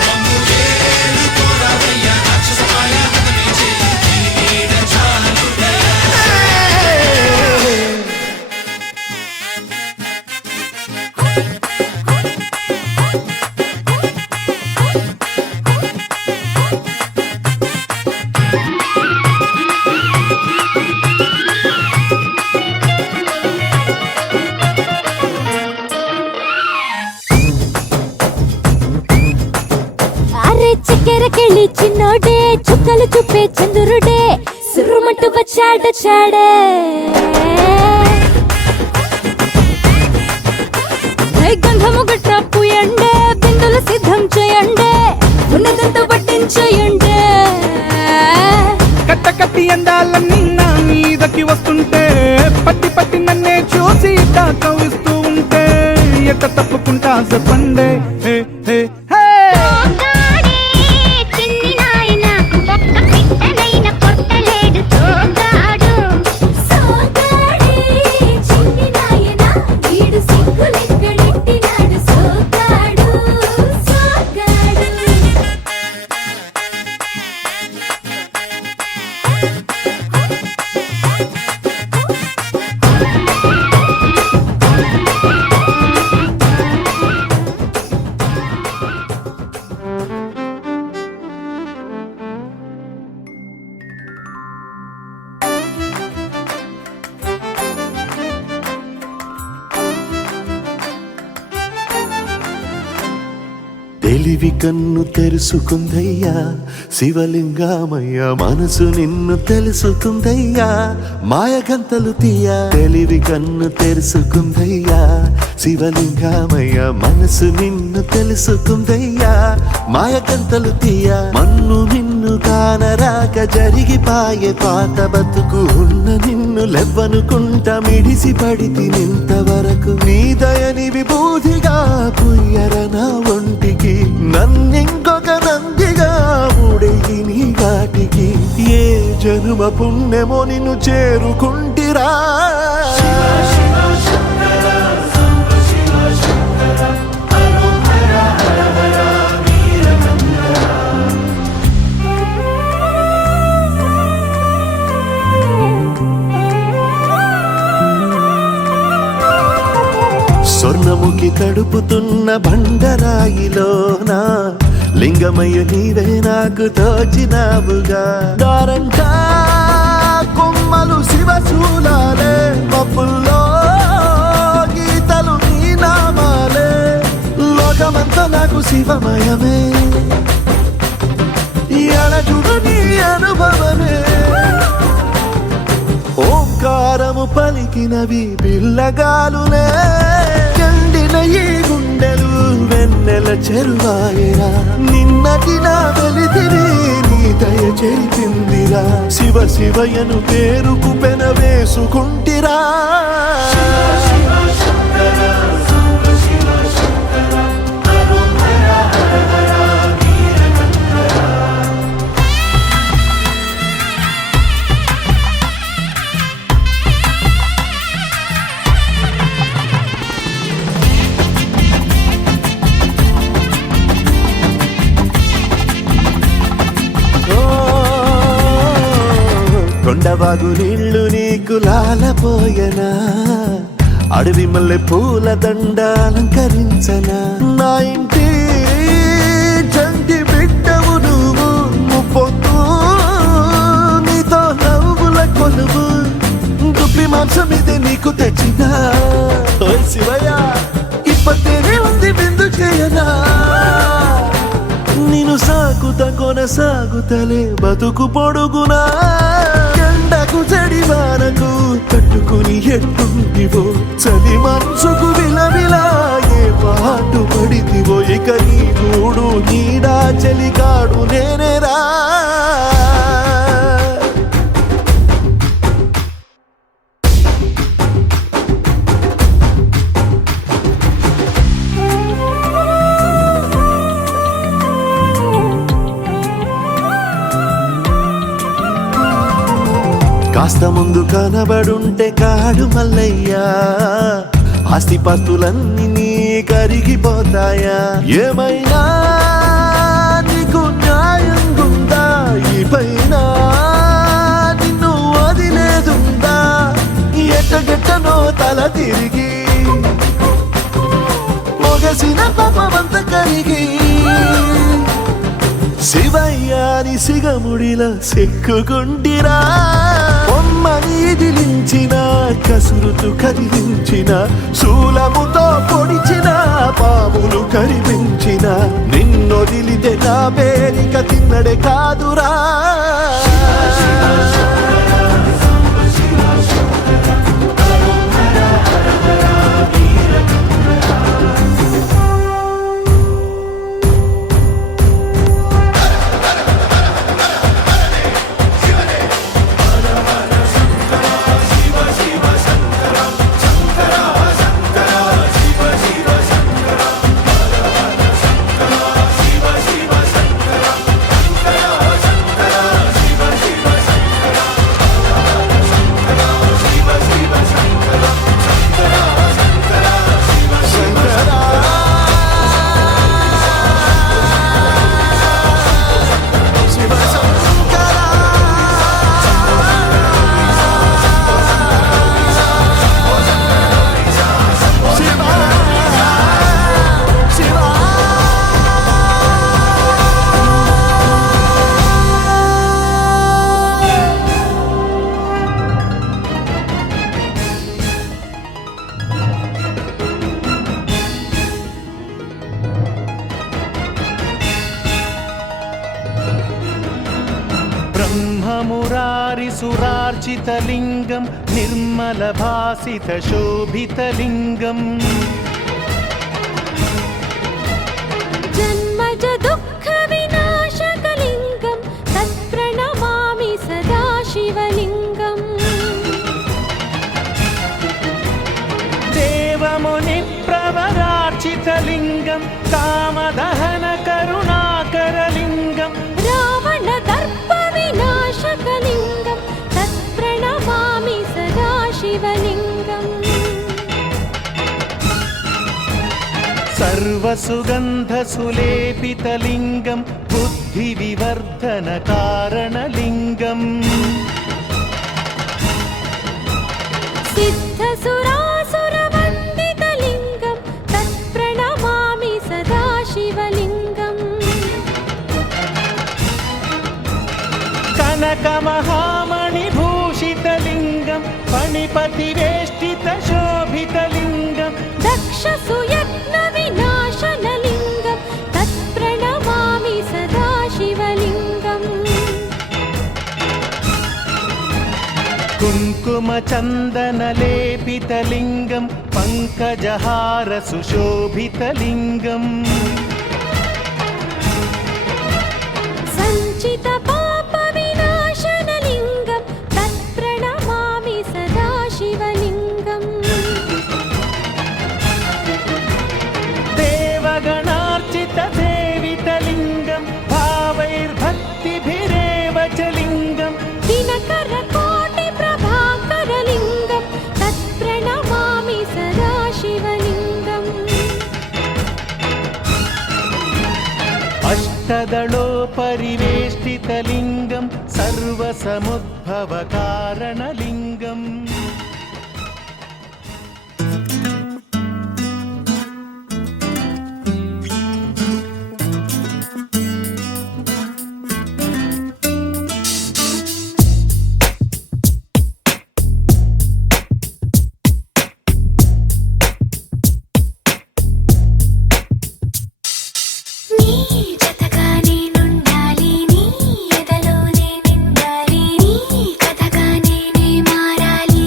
మమ్ము ఏలుకోరావయ్య రాక్షసమాయ హతమే చేయ ఈ నీడ చాలునయ్య అరే చక్కెరకెళ్ళి చిన్నోడే చుక్కలు చూపే చంద్రుడే సుర్రుమంటూ వచ్చాడే గంధము గట్ట పూయండే బిందులు సిద్ధం చేయండే ఉన్నదంతా పట్టించేయండే కట్ట కట్టి అందాలన్నీ నా మీదకి వస్తుంటే పట్టి పట్టి నన్నే చూసి తాకవిస్తూ ఉంటే ఎట్ట తప్పుకుంటా చెప్పండే హే హే హే సోగాడే చిన్ని నాయనా వీడు సిగ్గులెక్కడెట్టినాడు సోగాడు సోగాడు తెలివి కన్ను తెరుసుకుందయ్యా శివలింగమయ్య మనసు నిన్ను తెలుసుకుందయ్యా మాయగంతలు తీయ తెలివి కన్ను తెరుసుకుందయ్యా శివలింగమయ్య మనసు నిన్ను తెలుసుకుందయ్యా మాయగంతలు తీయ మన్ను నిన్ను కానరాక జరిగిపాయే పాత బతుకు ఉన్న నిన్ను లెవ్వనుకుంట మిడిసి పడితి నింతవరకు నీ దయని విభూతిగా పుయ్యరన ఒంటికి నన్నింకొక నందిగా ఉడేగి నీ ఘాటికి ఏ జనుమ పుణ్యమో నిన్ను చేరుకుంటిరా స్వర్ణముఖి తడుపుతున్న బండరాయిలోనా లింగమయ్య నీవే నాకు తోచినావుగా దారంటా కొమ్మలు శివశూలాలే మబ్బుల్లో గీతలు నీ నామాలే లోకమంతా నాకు శివమయమే ఎడజుడు నీ అనుభవమే ఓంకారము పలికినవి పిల్లగాలునే ఎండిన ఈ గుండెలు వెన్నెల చెరువాయరా నిన్నటి నా వెలితిరి నీ దయ చెరిపిందిరా శివ శివయను పేరుకు పెన వేసుకుంటిరా కొండవాగు నీళ్లు నీకు లాలపోయనా అడవి మల్లె పూల దండ అలంకరించనా నా ఇంటి చంటి బిడ్డవు నువ్వు ముప్పొద్దు నీతో నవ్వుల కొలువు దుప్పి మాంసం ఇదే నీకు తెచ్చినా ఓ శివయ్య ఇప్పటినే ఉంది బిందు చేయనా నిన్ను సాగుతా కొనసాగుతలే బతుకు పొడుగునా ఎండకు జడివానకు తట్టుకుని ఎట్టుంటివో చలి మనసుకు విలవిలా ఏ పాటు పడితివో ఇక నీ గూడు నీడా చలికాడు నేనేరా కాస్త ముందు కనబడుంటే కాడు మల్లయ్యా ఆస్తిపాస్తులన్నీ నీ కరిగిపోతాయా ఏమైనా నీకు న్యాయం ఉందా ఈ పైన నిన్ను వదిలేదుందా ఎట్టగెట్టనో తల తిరిగి మొగసిన పాపమంత కరిగి శివయ్యాని సిగముడిలా సిక్కుకుంటిరా బొమ్మని దిలించిన కసురుతూ కదిలించిన శూలముతో పొడిచిన పాములు కరిపించిన నిన్నొదిలితే నా పేరిక తిన్నడే కాదురా ब्रह्ममुरारिसुरार्चितलिङ्गं निर्मलभासितशोभितलिङ्गम् जन्मज दुःखविनाशकलिङ्गं तत्प्रणमामि सदा शिवलिङ्गम् देवमुनिप्रवरार्चितलिङ्गं कामदहनकरुणाकरलिङ्गं रावणदर्पविनाशकलिङ्गम् सर्वसुगन्धसुलेपितलिङ्गं बुद्धिविवर्धनकारणलिङ्गम् सिद्धसुरासुरवन्दितलिङ्गं तत्प्रणमामि सदा शिवलिङ्गम् कनकमहामणिभूषितलिङ्गं फणिपतिवेष्टितशोभितलिङ्गं दक्षसुयज्ञविनाशनलिङ्गं तत्प्रणमामि सदा शिवलिङ्गम् कुङ्कुमचन्दनलेपितलिङ्गं पङ्कजहारसुशोभितलिङ्गम् सञ्चितपापविनाशनलिङ्गं तत्प्रणमामि सदा शिवलिङ्गम् देवगणार्चितसेवितलिङ्गं भावैर्भक्तिभिरेव च लिङ्गं दिनकरकोटिप्रभाकरलिङ्गं तत्प्रणमामि सदा शिवलिङ्गम् अष्टदलोपरिवेष्टितलिङ्गं सर्वसमुद्भवकारणलिङ्गम् నీ జతగా నేనుండాలి నీ ఎదలోనే నిండాలి నీ కథగా నేనే మారాలి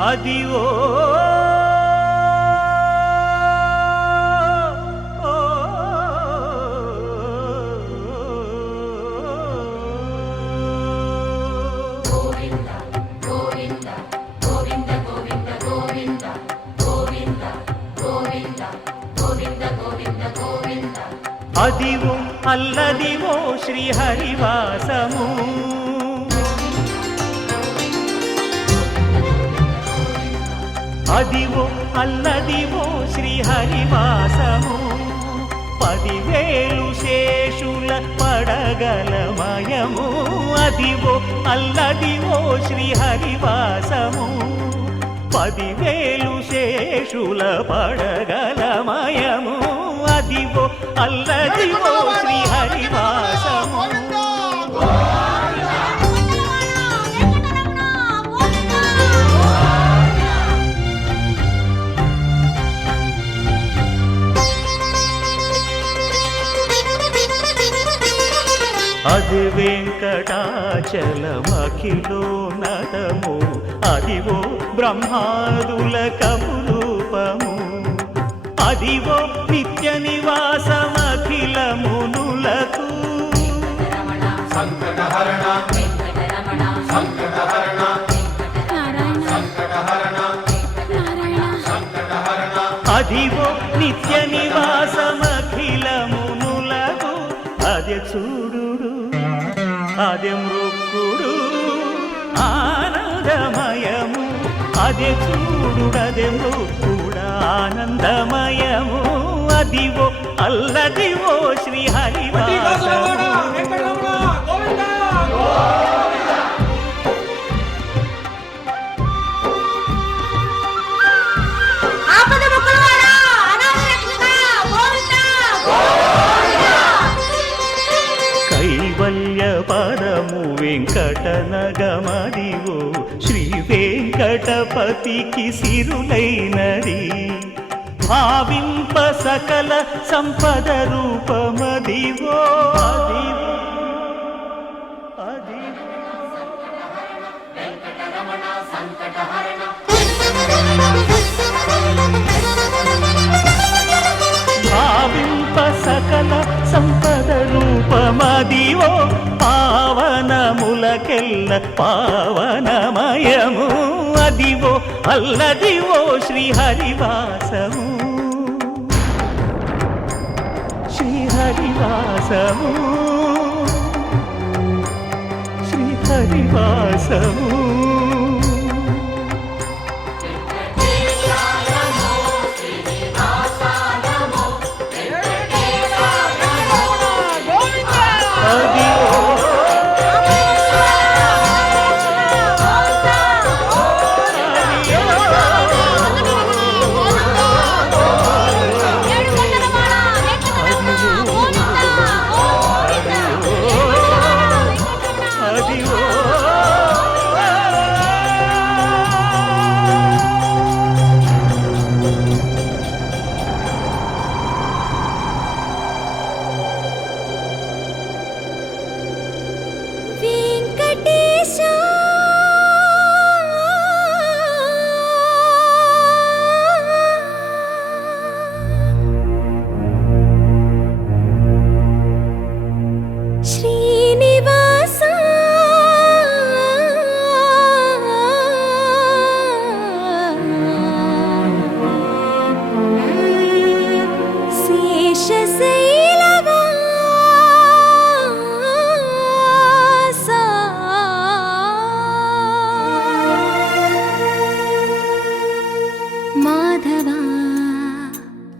అదివో అదివో అల్లదివో శ్రీహరివాసము అదివో అల్లదివో శ్రీహరివాసము 10,000 శేషుల పడగలమయము అదివో అల్లదివో శ్రీహరివాసము 10,000 శేషుల పడగలమయము అదివో అల్లదివో శ్రీహరివాసము అది వెంకటాచలమఖిలో నటము అదివో బ్రహ్మాదుల కపురూపము అదివో నిత్య నివాసమఖిల మునులకు సంకటహరణ సంకటహరణ సంకటహరణ అదివో నిత్య నివాసమఖిల మునులకు అదే చూడు అదే మృక్కుడు ఆనందమయము అదే చూడు అదే మృక్కుడు ఆనందమయము అదివో అల్లదివో శ్రీహరివాసము కైవల్య పరము వెంకటనగమదివో శ్రీ వెంకటపతికి సిరులైనది భావింప సకల సంపద రూపమదివో అదివో అదివో భావింప సకల సంపద రూపమదివో పావనములకెల్ల పావనమయము అదివో అల్లదివో శ్రీహరివాసము శ్రీహరివాసము శ్రీహరివాసము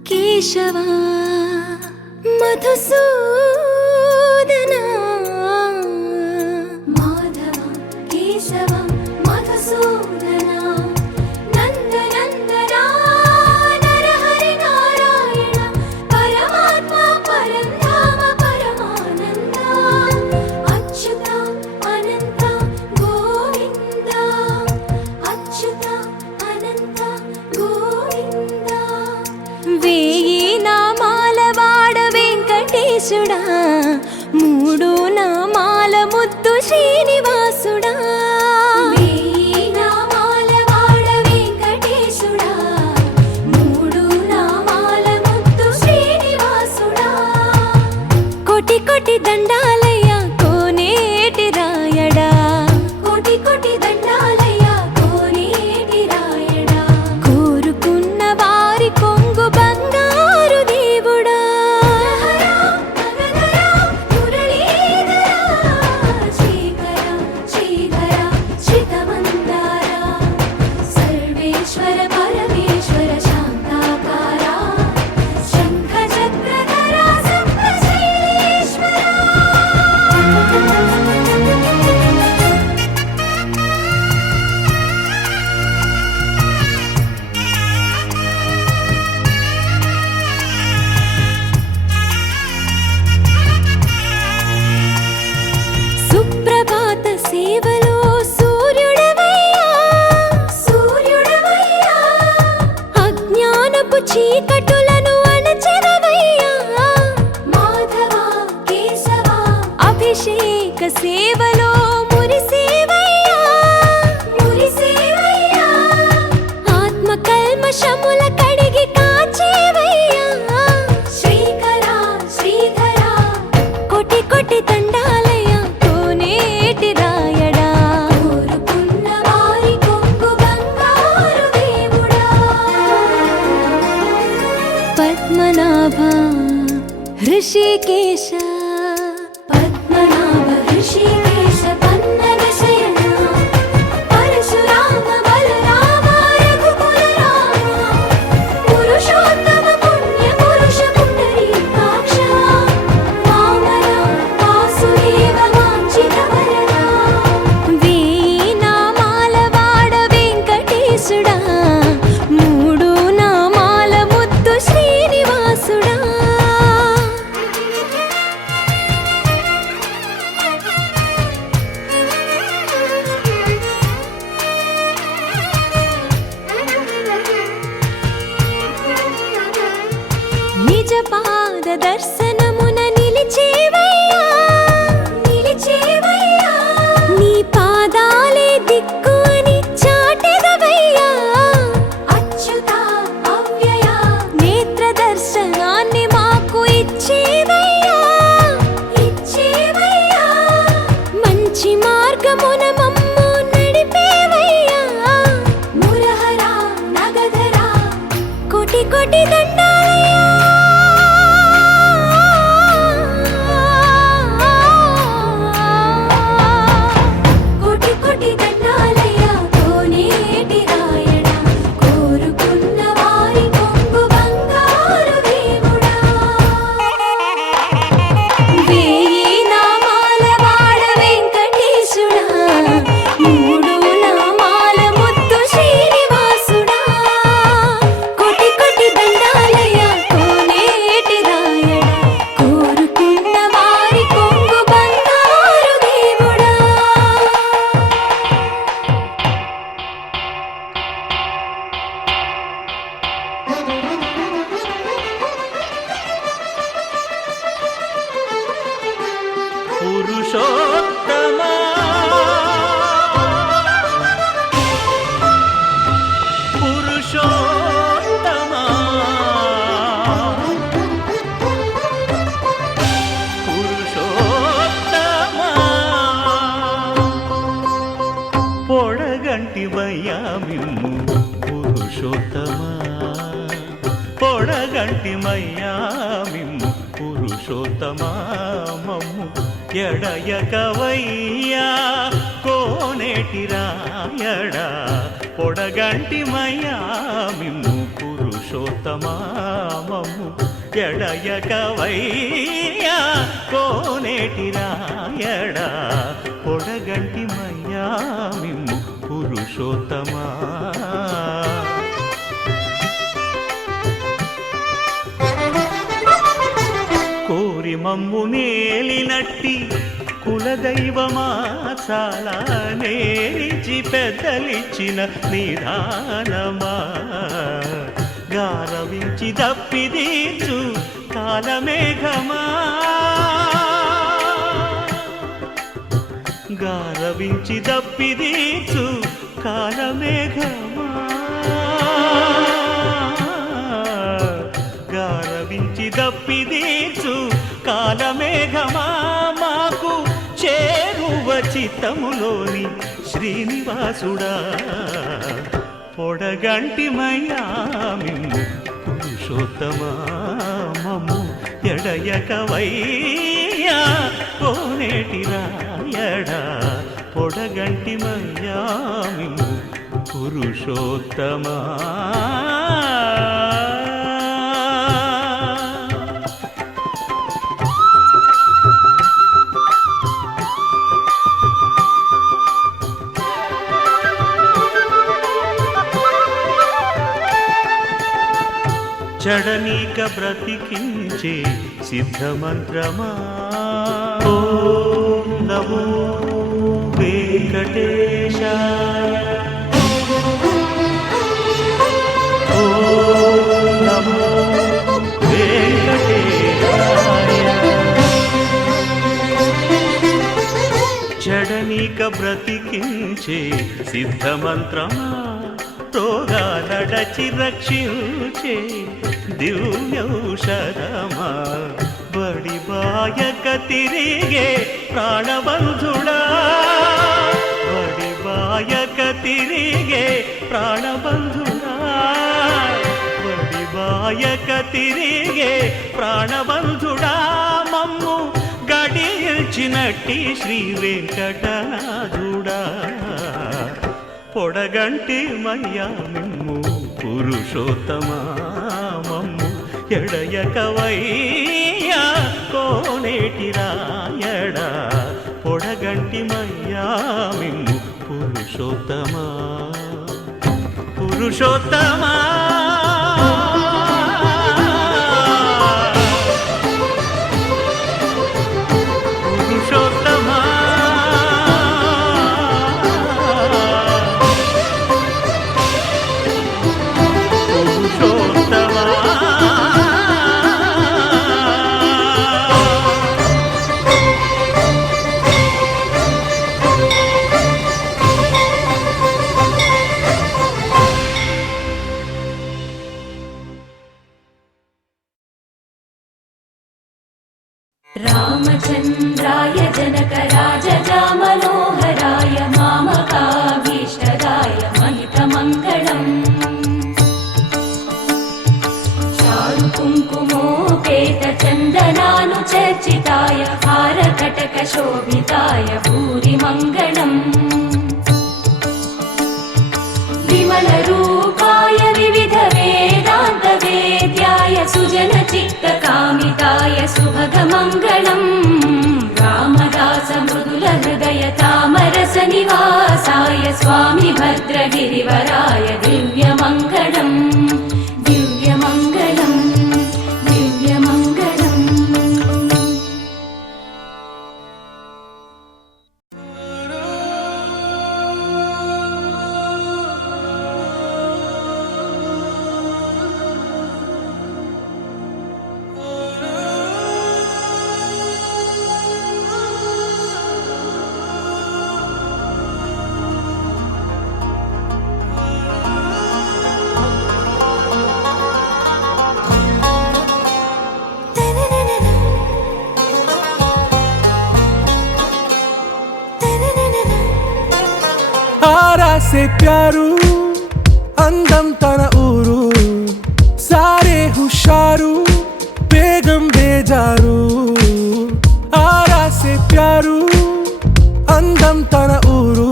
కేశవా మధుసూదనా మాధవ కేశవ మధుసూదనా నందనందనా నరహరి నారాయణ పరమాత్మ పరంధామ పరమానంద అచ్యుత అనంత గోవింద అచ్యుత అనంత గోవింద వేయి నామాల వాడ వెంకటేశుడా మూడు నామాల ముద్దు శ్రీనివాసుడా వేయి నామాల వాడ ఏక సేవలో మురిసేవయ్యా మురిసేవయ్యా ఆత్మ కల్మషముల కడిగి కాచేవయ్యా శ్రీకరా శ్రీధరా కోటి కోటి దండాలయ్యా కోనేటి రాయడా కోరుకున్న వారి కొంగు బంగారు దేవుడా పద్మనాభ హృషికేశ పద్మనాభ హృషికేశ పన్నగ శయన పరశురామ బలరామ రఘుకుల రామ పురుషోత్తమ పుణ్య పురుష పుండరీకాక్ష వామన వాసుదేవ వాంఛిత వరదా వేయి నామాల వాడ వెంకటేశుడా మూడు నామాల ముద్దు శ్రీనివాసుడా నిజ పాద దర్శనమున నిలిచేవయ్యా నిలిచేవయ్యా నీ పాదాలే దిక్కు అని చాటెదవయ్యా అచ్యుత అవ్యయ నేత్ర దర్శనాన్ని మాకు ఇచ్చేవయ్యా ఇచ్చేవయ్యా మంచి మార్గమున మమ్ము నడిపేవయ్యా మురహరా నగధరా కోటి కోటి దండాలయ్యా కోటి కోటి దండాలయ్యా కోనేటి రాయడా కోరుకున్న వారి కొంగు బంగారు దేవుడా వేయి నామాల వాడ వెంకటేశుడా మూడు నామాల ముద్దు శ్రీనివాసుడా కోటి కోటి దండాలయ్యా కోనేటి రాయడా కోరుకున్న వారి కొంగు బంగారు దేవుడా పురుషోత్తమా పురుషోత్తమా పురుషోత్తమా పొడగంటి మయ్యామిమ్ము పురుషోత్తమా పొడగంటి మయ్యామిమ్ము పురుషోత్తమా మమ్ము ఎడయకవయ్యా కోనేటి రాయడా పొడగంటి మయ్యామిమ్ము పురుషోత్తమా మమ్ము ఎడయకవయ్యా కోనేటి రాయడా పొడగంటి మయ్యామిమ్ము పురుషోత్తమా కోరి మమ్ము నేలినట్టి కులదైవమా చాలా నేరిచి పెద్దలిచ్చిన నిదానమా గారవించి దప్పిదీచు కాలమేఘమా గారవించి దప్పిదీచు కాలమేఘమా గారవించి దప్పిదీచు కాలమేఘమా మాకు చేరువ చిత్తములోని శ్రీనివాసుడా పొడగంటి మయ్యామిమ్ము పురుషోత్తమా మమ్ము ఎడయకవయ్యా కోనేటి రాయడా పొడగంటి మయ్యామిమ్ము పురుషోత్తమా చడనీక బ్రతికించే సిద్ధమంత్రమా ఓం నమో వెంకటేశాయ ఓం నమో వెంకటేశాయ నీక బ్రతికించే సిద్ధమంత్రమా రోగాలడచి రక్షించే దివ్యౌషధమా బడి బాయక తిరిగే ప్రాణబంధుడా బడి బాయక తిరిగే ప్రాణబంధుడా బడి బాయక తిరిగే ప్రాణబంధుడా మమ్ము గడిచినట్టి శ్రీ వెంకటనాథుడా పొడగంటి మయ్యా మిమ్ము పురుషోత్తమా మమ్ము ఎడయకవయ్యా కోనేటి రాయడా పొడగంటి మయ్యా మిమ్ము పురుషోత్తమా పురుషోత్తమా పురుషోత్తమా रामचन्द्राय जनकराजजामनोहराय मामकाभीष्टदाय महितमङ्गलम् चारुकुङ्कुमोपेतचन्दनानुचर्चिताय हारकटकशोभिताय भूरिमङ्गलम् विमलरूपाय विविधवेदान्तवेद्याय सुजनचित्तकामिताय सुभगमङ्गलम् रामदासमृदुलहृदय तामरसनिवासाय स्वामि भद्रगिरिवराय दिव्यमङ्गलम् दिव्यमङ्गलम् दिव्यमङ्गलम् आरा से प्यारू అందం తన ఊరు సారే హుషారు బేగం బేజారు ఆరా సే ప్యారు అందం తన ఊరు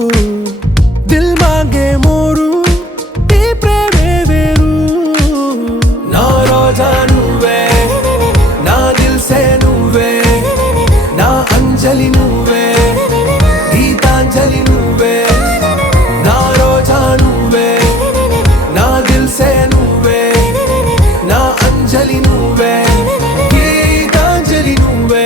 దిల్ మాంగే మోరు ఈ ప్రేమే వేరు నా రోజా నువ్వే నా దిల్ సే నువ్వే నా అంజలి నువ్వే గీతాంజలి నువ్వే నా రోజా నువ్వే నా దిల్ సే నువ్వే నా అంజలి నువ్వే గీతాంజలి నువ్వే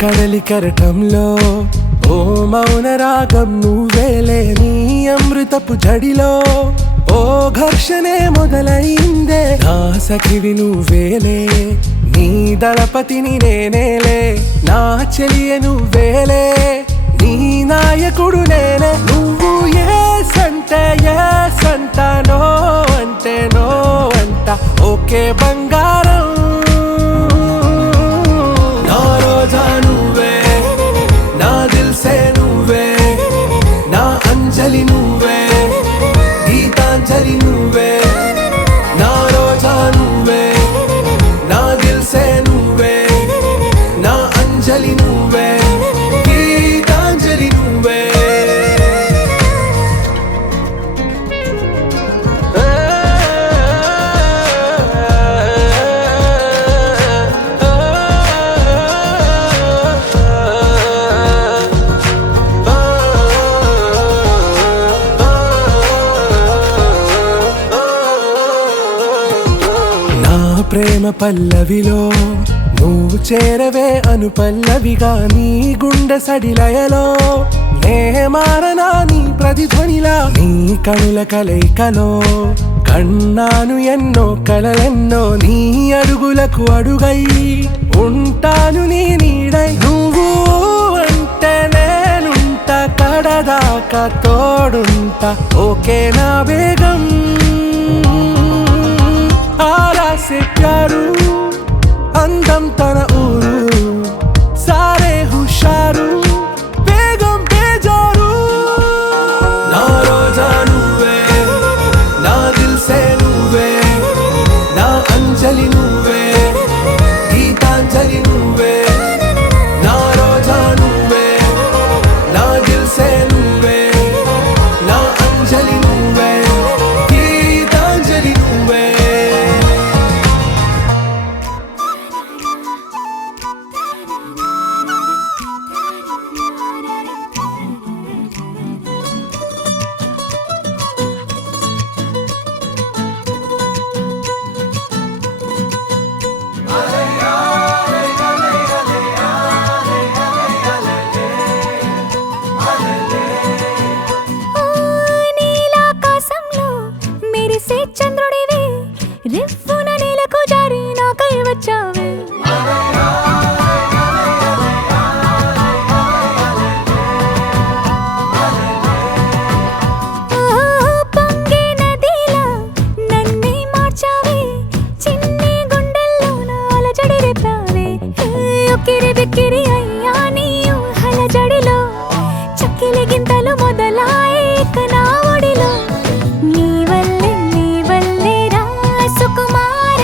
కడలి కరటంలో ఓ మౌన రాగం నువ్వేలే నీ అమృతపు జడిలో ఓ ఘర్షణే మొదలైందే నా సఖివి నువ్వేలే నీ దళపతిని నేనేలే నా చెలియ నువ్వేలే నీ నాయకుడు నేనే నువ్వు ఏ సంట నో అంటే నో అంట ఓకే బంగారం నా రోజా నువ్వే నా దిల్ సే నువ్వే నా అంజలి నువ్వే గీతాంజలి నువ్వే నా రోజా నువ్వే నా దిల్ సే నువ్వే నా అంజలి నువ్వే గీతాంజలి నువ్వే పల్లవిలో నువ్వు చేరవే అను పల్లవిగా నీ గుండె సడిలయలో నే మారనా నీ ప్రతిధ్వనిలా నీ కనుల కలయికలో కన్నాను ఎన్నో కలలెన్నో నీ అడుగులకు అడుగై ఉంటాను నీ నీడై నువ్వు అంటే నేనుంట కడదాకా తోడుంటా ఓకే నా బేగం आरा से प्यारू అందం తన ఊరు సారే హుషారు బేగం బేజారు నా రోజా నువ్వే నా దిల్ సే నువ్వే నా అంజలి నువ్వే గీతాంజలి నువ్వే నా రోజా నువ్వే నా దిల్ సే నువ్వే నా అంజలి నువ్వే గీతాంజలి నువ్వే నీలాకాశంలో మెరిసే చంద్రుడివి రివ్వున నేలకు జారి నాకై వచ్చావే పొంగే నదిలా నన్నే మార్చావే చిన్ని గుండెల్లోన అలజడి రేపావే ఉక్కిరి బిక్కిరి అయ్యా నీ ఊహల జడిలో చక్కిలి గింతలు మొదలాయే ఇక నా ఒడిలో నీ వల్లే రా సుకుమార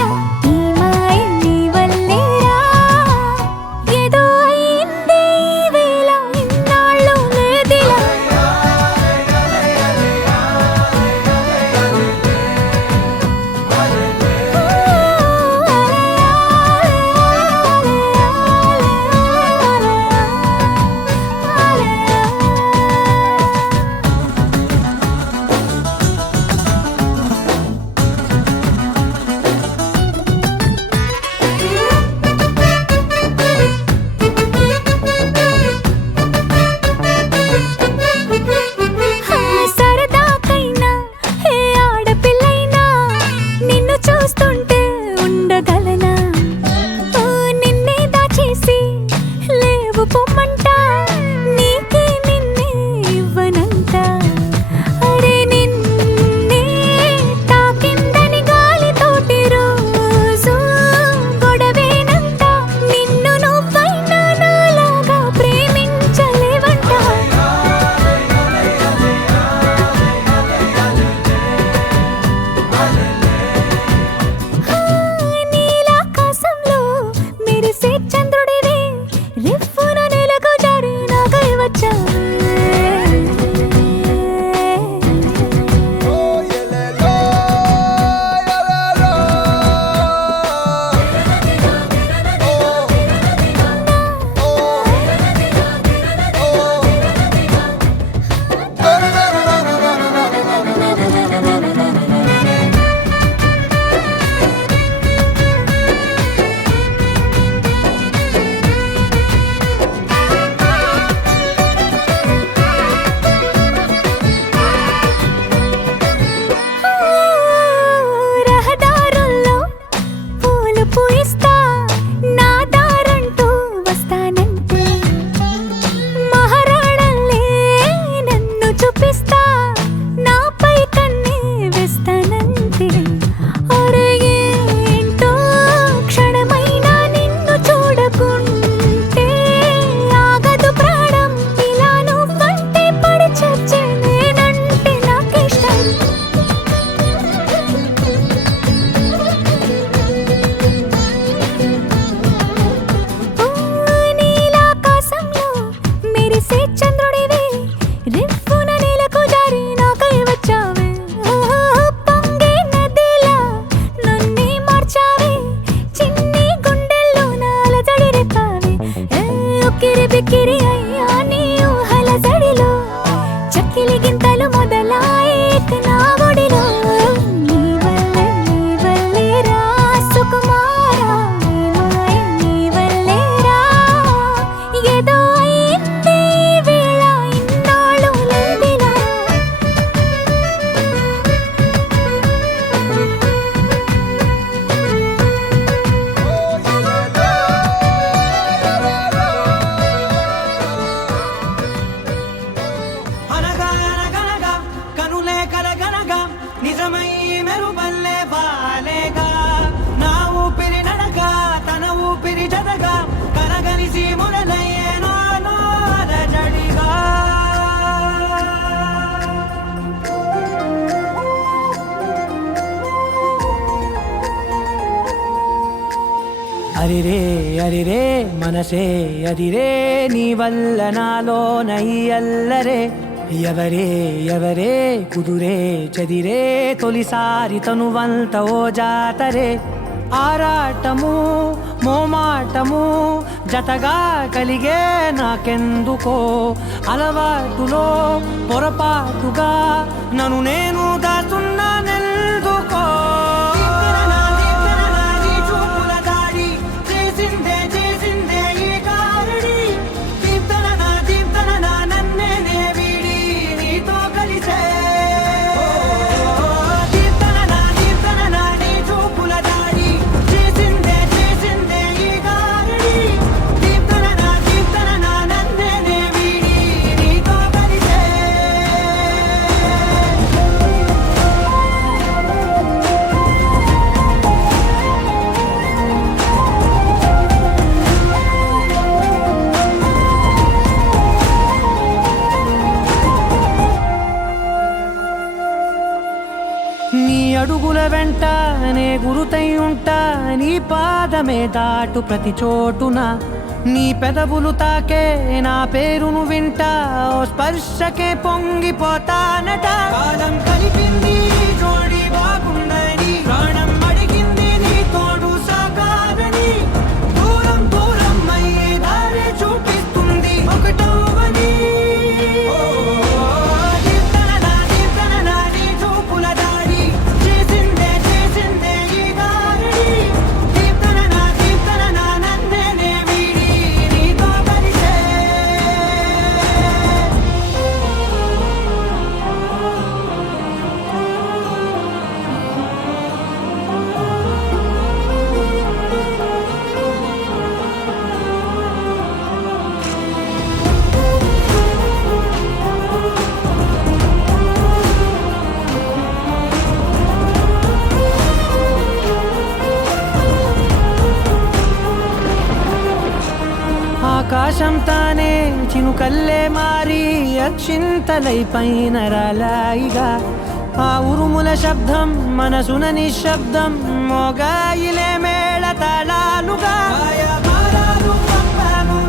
ఈ మాయ నీ వల్లే రా ఏదో అయిందే ఈ వేళ ఇన్నాళ్ళు లేదిలా సరదాకైనా ఏ ఆడపిల్లైనా నిన్ను చూస్తుంటే ఉండగలనా నిన్నే దాచేసి లేవు పొమ్మంట నీకే నిన్నే ఇవ్వనంట అరే నిన్నే తాకిందని గాలితోటి రోజు గొడవేనంట నిన్ను నువ్వైనా నాలాగా ప్రేమించలేవంట నీలాకాశంలో మెరిసే చంద్రుడివి రివ్వున నేలకు జారి నాకై వచ్చావే రహదారుల్లో పూలు పూయిస్తా నా దారంటూ వస్తానంటే మహారాణల్లే నన్ను చూపిస్తా నాపై కన్నే వేస్తానంటే అరే ఏంటో క్షణమైనా నిన్ను చూడకుంటే ఆగదు ప్రాణం ఇలా నువ్వంటే పడి చచ్చే నేనంటే నాకిష్టం నీలాకాశంలో మెరిసే చంద్రుడివి రివ్వున నేలకు జారి నాకై వచ్చావే పొంగే నదిలా నన్నే మార్చావే చిన్ని గుండెల్లోన అలజడి రేపావే ఉక్కిరి బిక్కిరి అయ్యా నీ ఊహల జడిలో చక్కిలి గింతలు మొదలాయే ఇక నా ఒడిలో నీ వల్లే రా సుకుమార అరిరే మనసే అదిరే నీ వల్ల నాలోన ఈ అల్లరే ఎవరే ఎవరే కుదురే చదిరే తొలిసారి తనువంత ఓ జాతరే ఆరాటము మోమాటము జతగా కలిగే నాకెందుకో అలవాటులో పొరపాటుగా నన్ను నేను దాచున్నానెందుకో నీ అడుగుల వెంట నే గురుతై ఉంటా నీ పాదమే దాటు ప్రతి చోటున నీ పెదవులు తాకే నా పేరును వింటా ఓ స్పర్శకే పొంగిపోతానట కాలం కలిపింది జోడి బాగుందని ప్రాణం అడిగింది నీ తోడు సాగాలని దూరం దూరం అయ్యే దారి చూపిస్తుంది ఒకటవని ఆకాశం తానే చినుకల్లే మారి అక్షింతలై పైన రాలాయిగా ఆ ఉరుముల శబ్దం మనసున నిశ్శబ్దం మోగాయిలే మేళ తాళాలుగా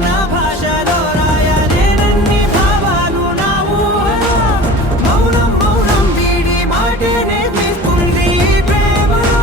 నా భాషలో రాయలేనన్ని భావాలు నా ఊహలో మౌనం మౌనం వీడి మాటే నేర్పిస్తుంది ప్రేమలో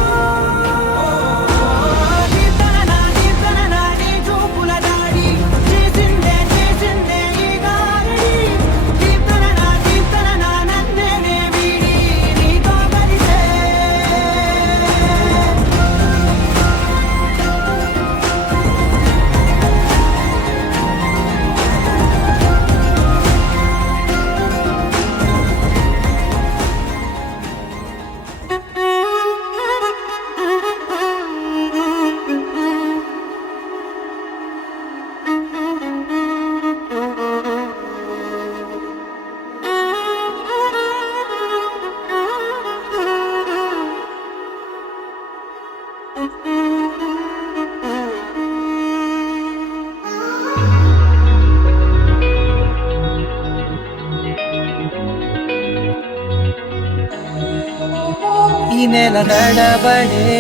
ఈ నెల నడబడే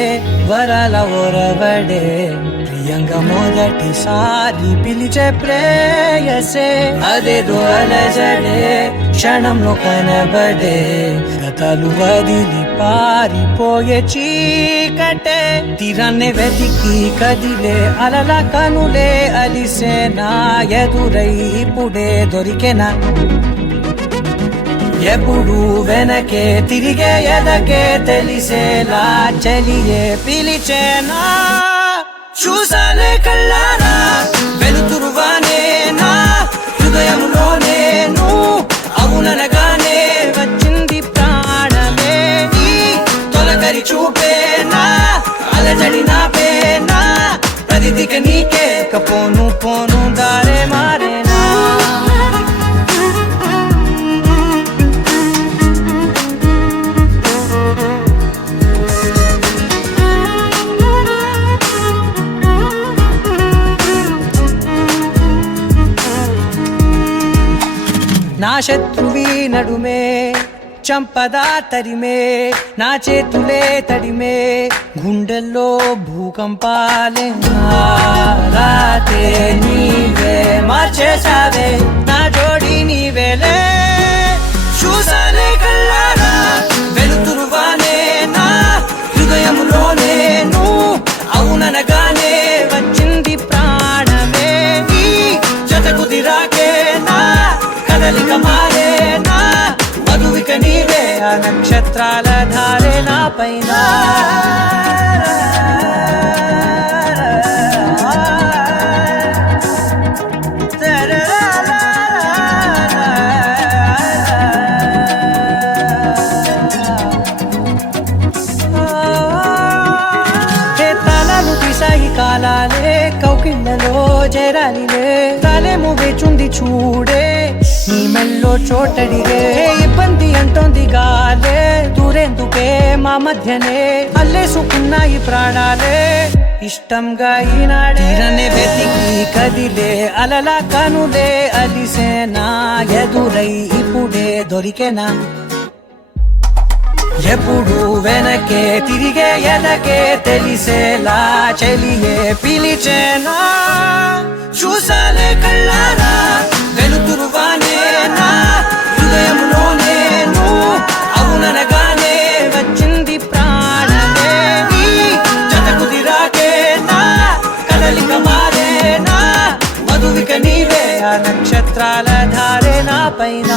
వరాల ఒరబడే ప్రియంగా మొదటిసారి పిలిచే ప్రేయసే అదేదో అలజడే క్షణంలో కనబడే గతాలు వదిలి పారిపోయే చీకటే తీరాన్నే వెతికి కదిలే అలల కనులే అలిసే నా ఎదురై ఇప్పుడే దొరికెనా ఎప్పుడు వెనకే తిరిగే ఎదకే తెలిసేలా చలియే పిలిచేనా చూసాలే కళ్ళారా వెలుతురువానే నా హృదయంలోనే నువ్వు అవుననగానే వచ్చింది ప్రాణమే ఈ తొలకరి చూపేనా అలజడి నా పేనా ప్రతిదిక నీకే పోను పోను దారే మారేనా నా శత్రువి నడుమే చంపదా తరిమే నా చేతులే తడిమే గుండెల్లో భూకంపాలే రాతే నీవే మార్చేసావే నా జోడి నీవేలే చూసానే కళ్ళారా వెలుతురువానే నా హృదయంలోనే నువ్వు అవుననగానే వచ్చింది ప్రాణమే నీ జతకు దిరాకే నా కదలిక మారే నా మధువిక నీవే ఆ నక్షత్రాల ధారే నా పైన కాలాలే కౌకిళ్ళలో చేరాలిలే కాలేము వేచుంది చూడే నీ మెల్లో చోటడిగే ఇబ్బంది అంటోంది గాలే దూరేందుకే మా మధ్యనే అల్లేసుకున్నాయి ప్రాణాలే ఇష్టంగా ఈనాడే వెతికి కదిలే అలలా కనులే అలిసేనా ఎదురై ఇప్పుడే దొరికేనా ఎప్పుడు వెనకే తిరిగే ఎనకే తెలిసేలా చెలియే పిలిచేనా చూసాలే కళ్ళారా వెలుతురువానే నా హృదయంలోనే నువ్వు అవుననగానే వచ్చింది ప్రాణమే నీ జతకు దిరాకే నా కదలిక మారే నా మధువిక నీవే ఆ నక్షత్రాల ధారే నా పైన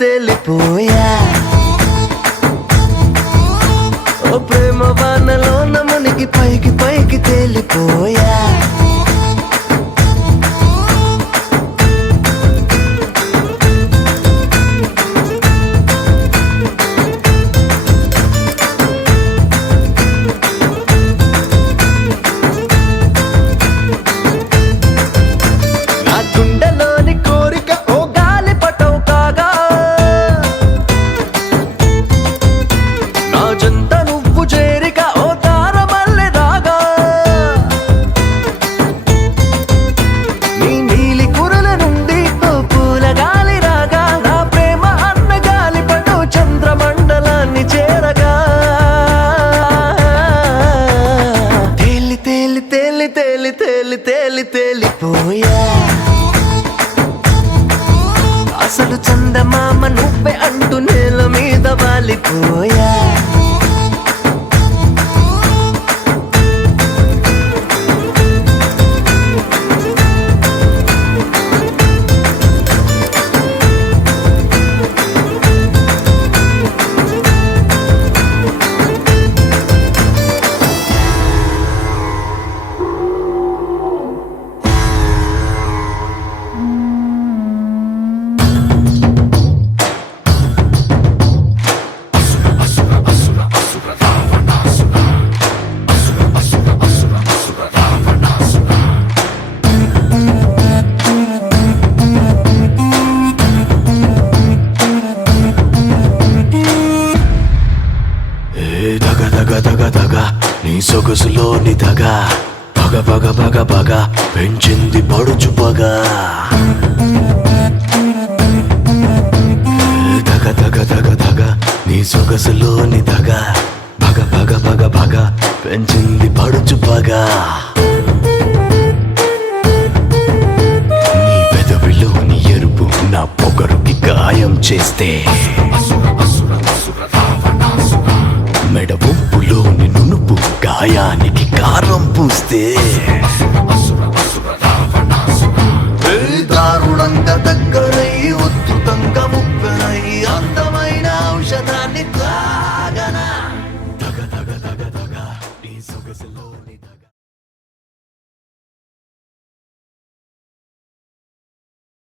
తేలిపోయా ఓ ప్రేమ వానలో నమునికి పైకి పైకి తేలిపోయా నా గుండెలోని కోరిక ఓ గాలి పటవు కాగా నా జంట నువ్వు చేరిక ఓ తార మల్లె రాగా నీ నీలి కురుల నుండి ఓ పూల గాలి రాగా నా ప్రేమ అన్న గాలి పటు చంద్రమండలాన్ని చేరగా తేలి తేలి తేలి తేలి తేలి తేలి తేలిపోయా అసలు చందమామ నువ్వే అంటూ నేల మీద వాలిపోయా దగ దగ దగ దగ నీ సొగసులోని దగ పగ పగ పగ పగ పెంచింది పడుచు పగ దగ దగ దగ దగ నీ సొగసులోని దగ పగ పగ పగ పగ పెంచింది పడుచు పగ నీ పెదవిలోని ఎరుపు నా పొగరుకి గాయం చేస్తే మెడ ఒప్పులో నిన్ను నువ్వు గాయానికి కారం పూస్తే దారుణంగా దగ్గర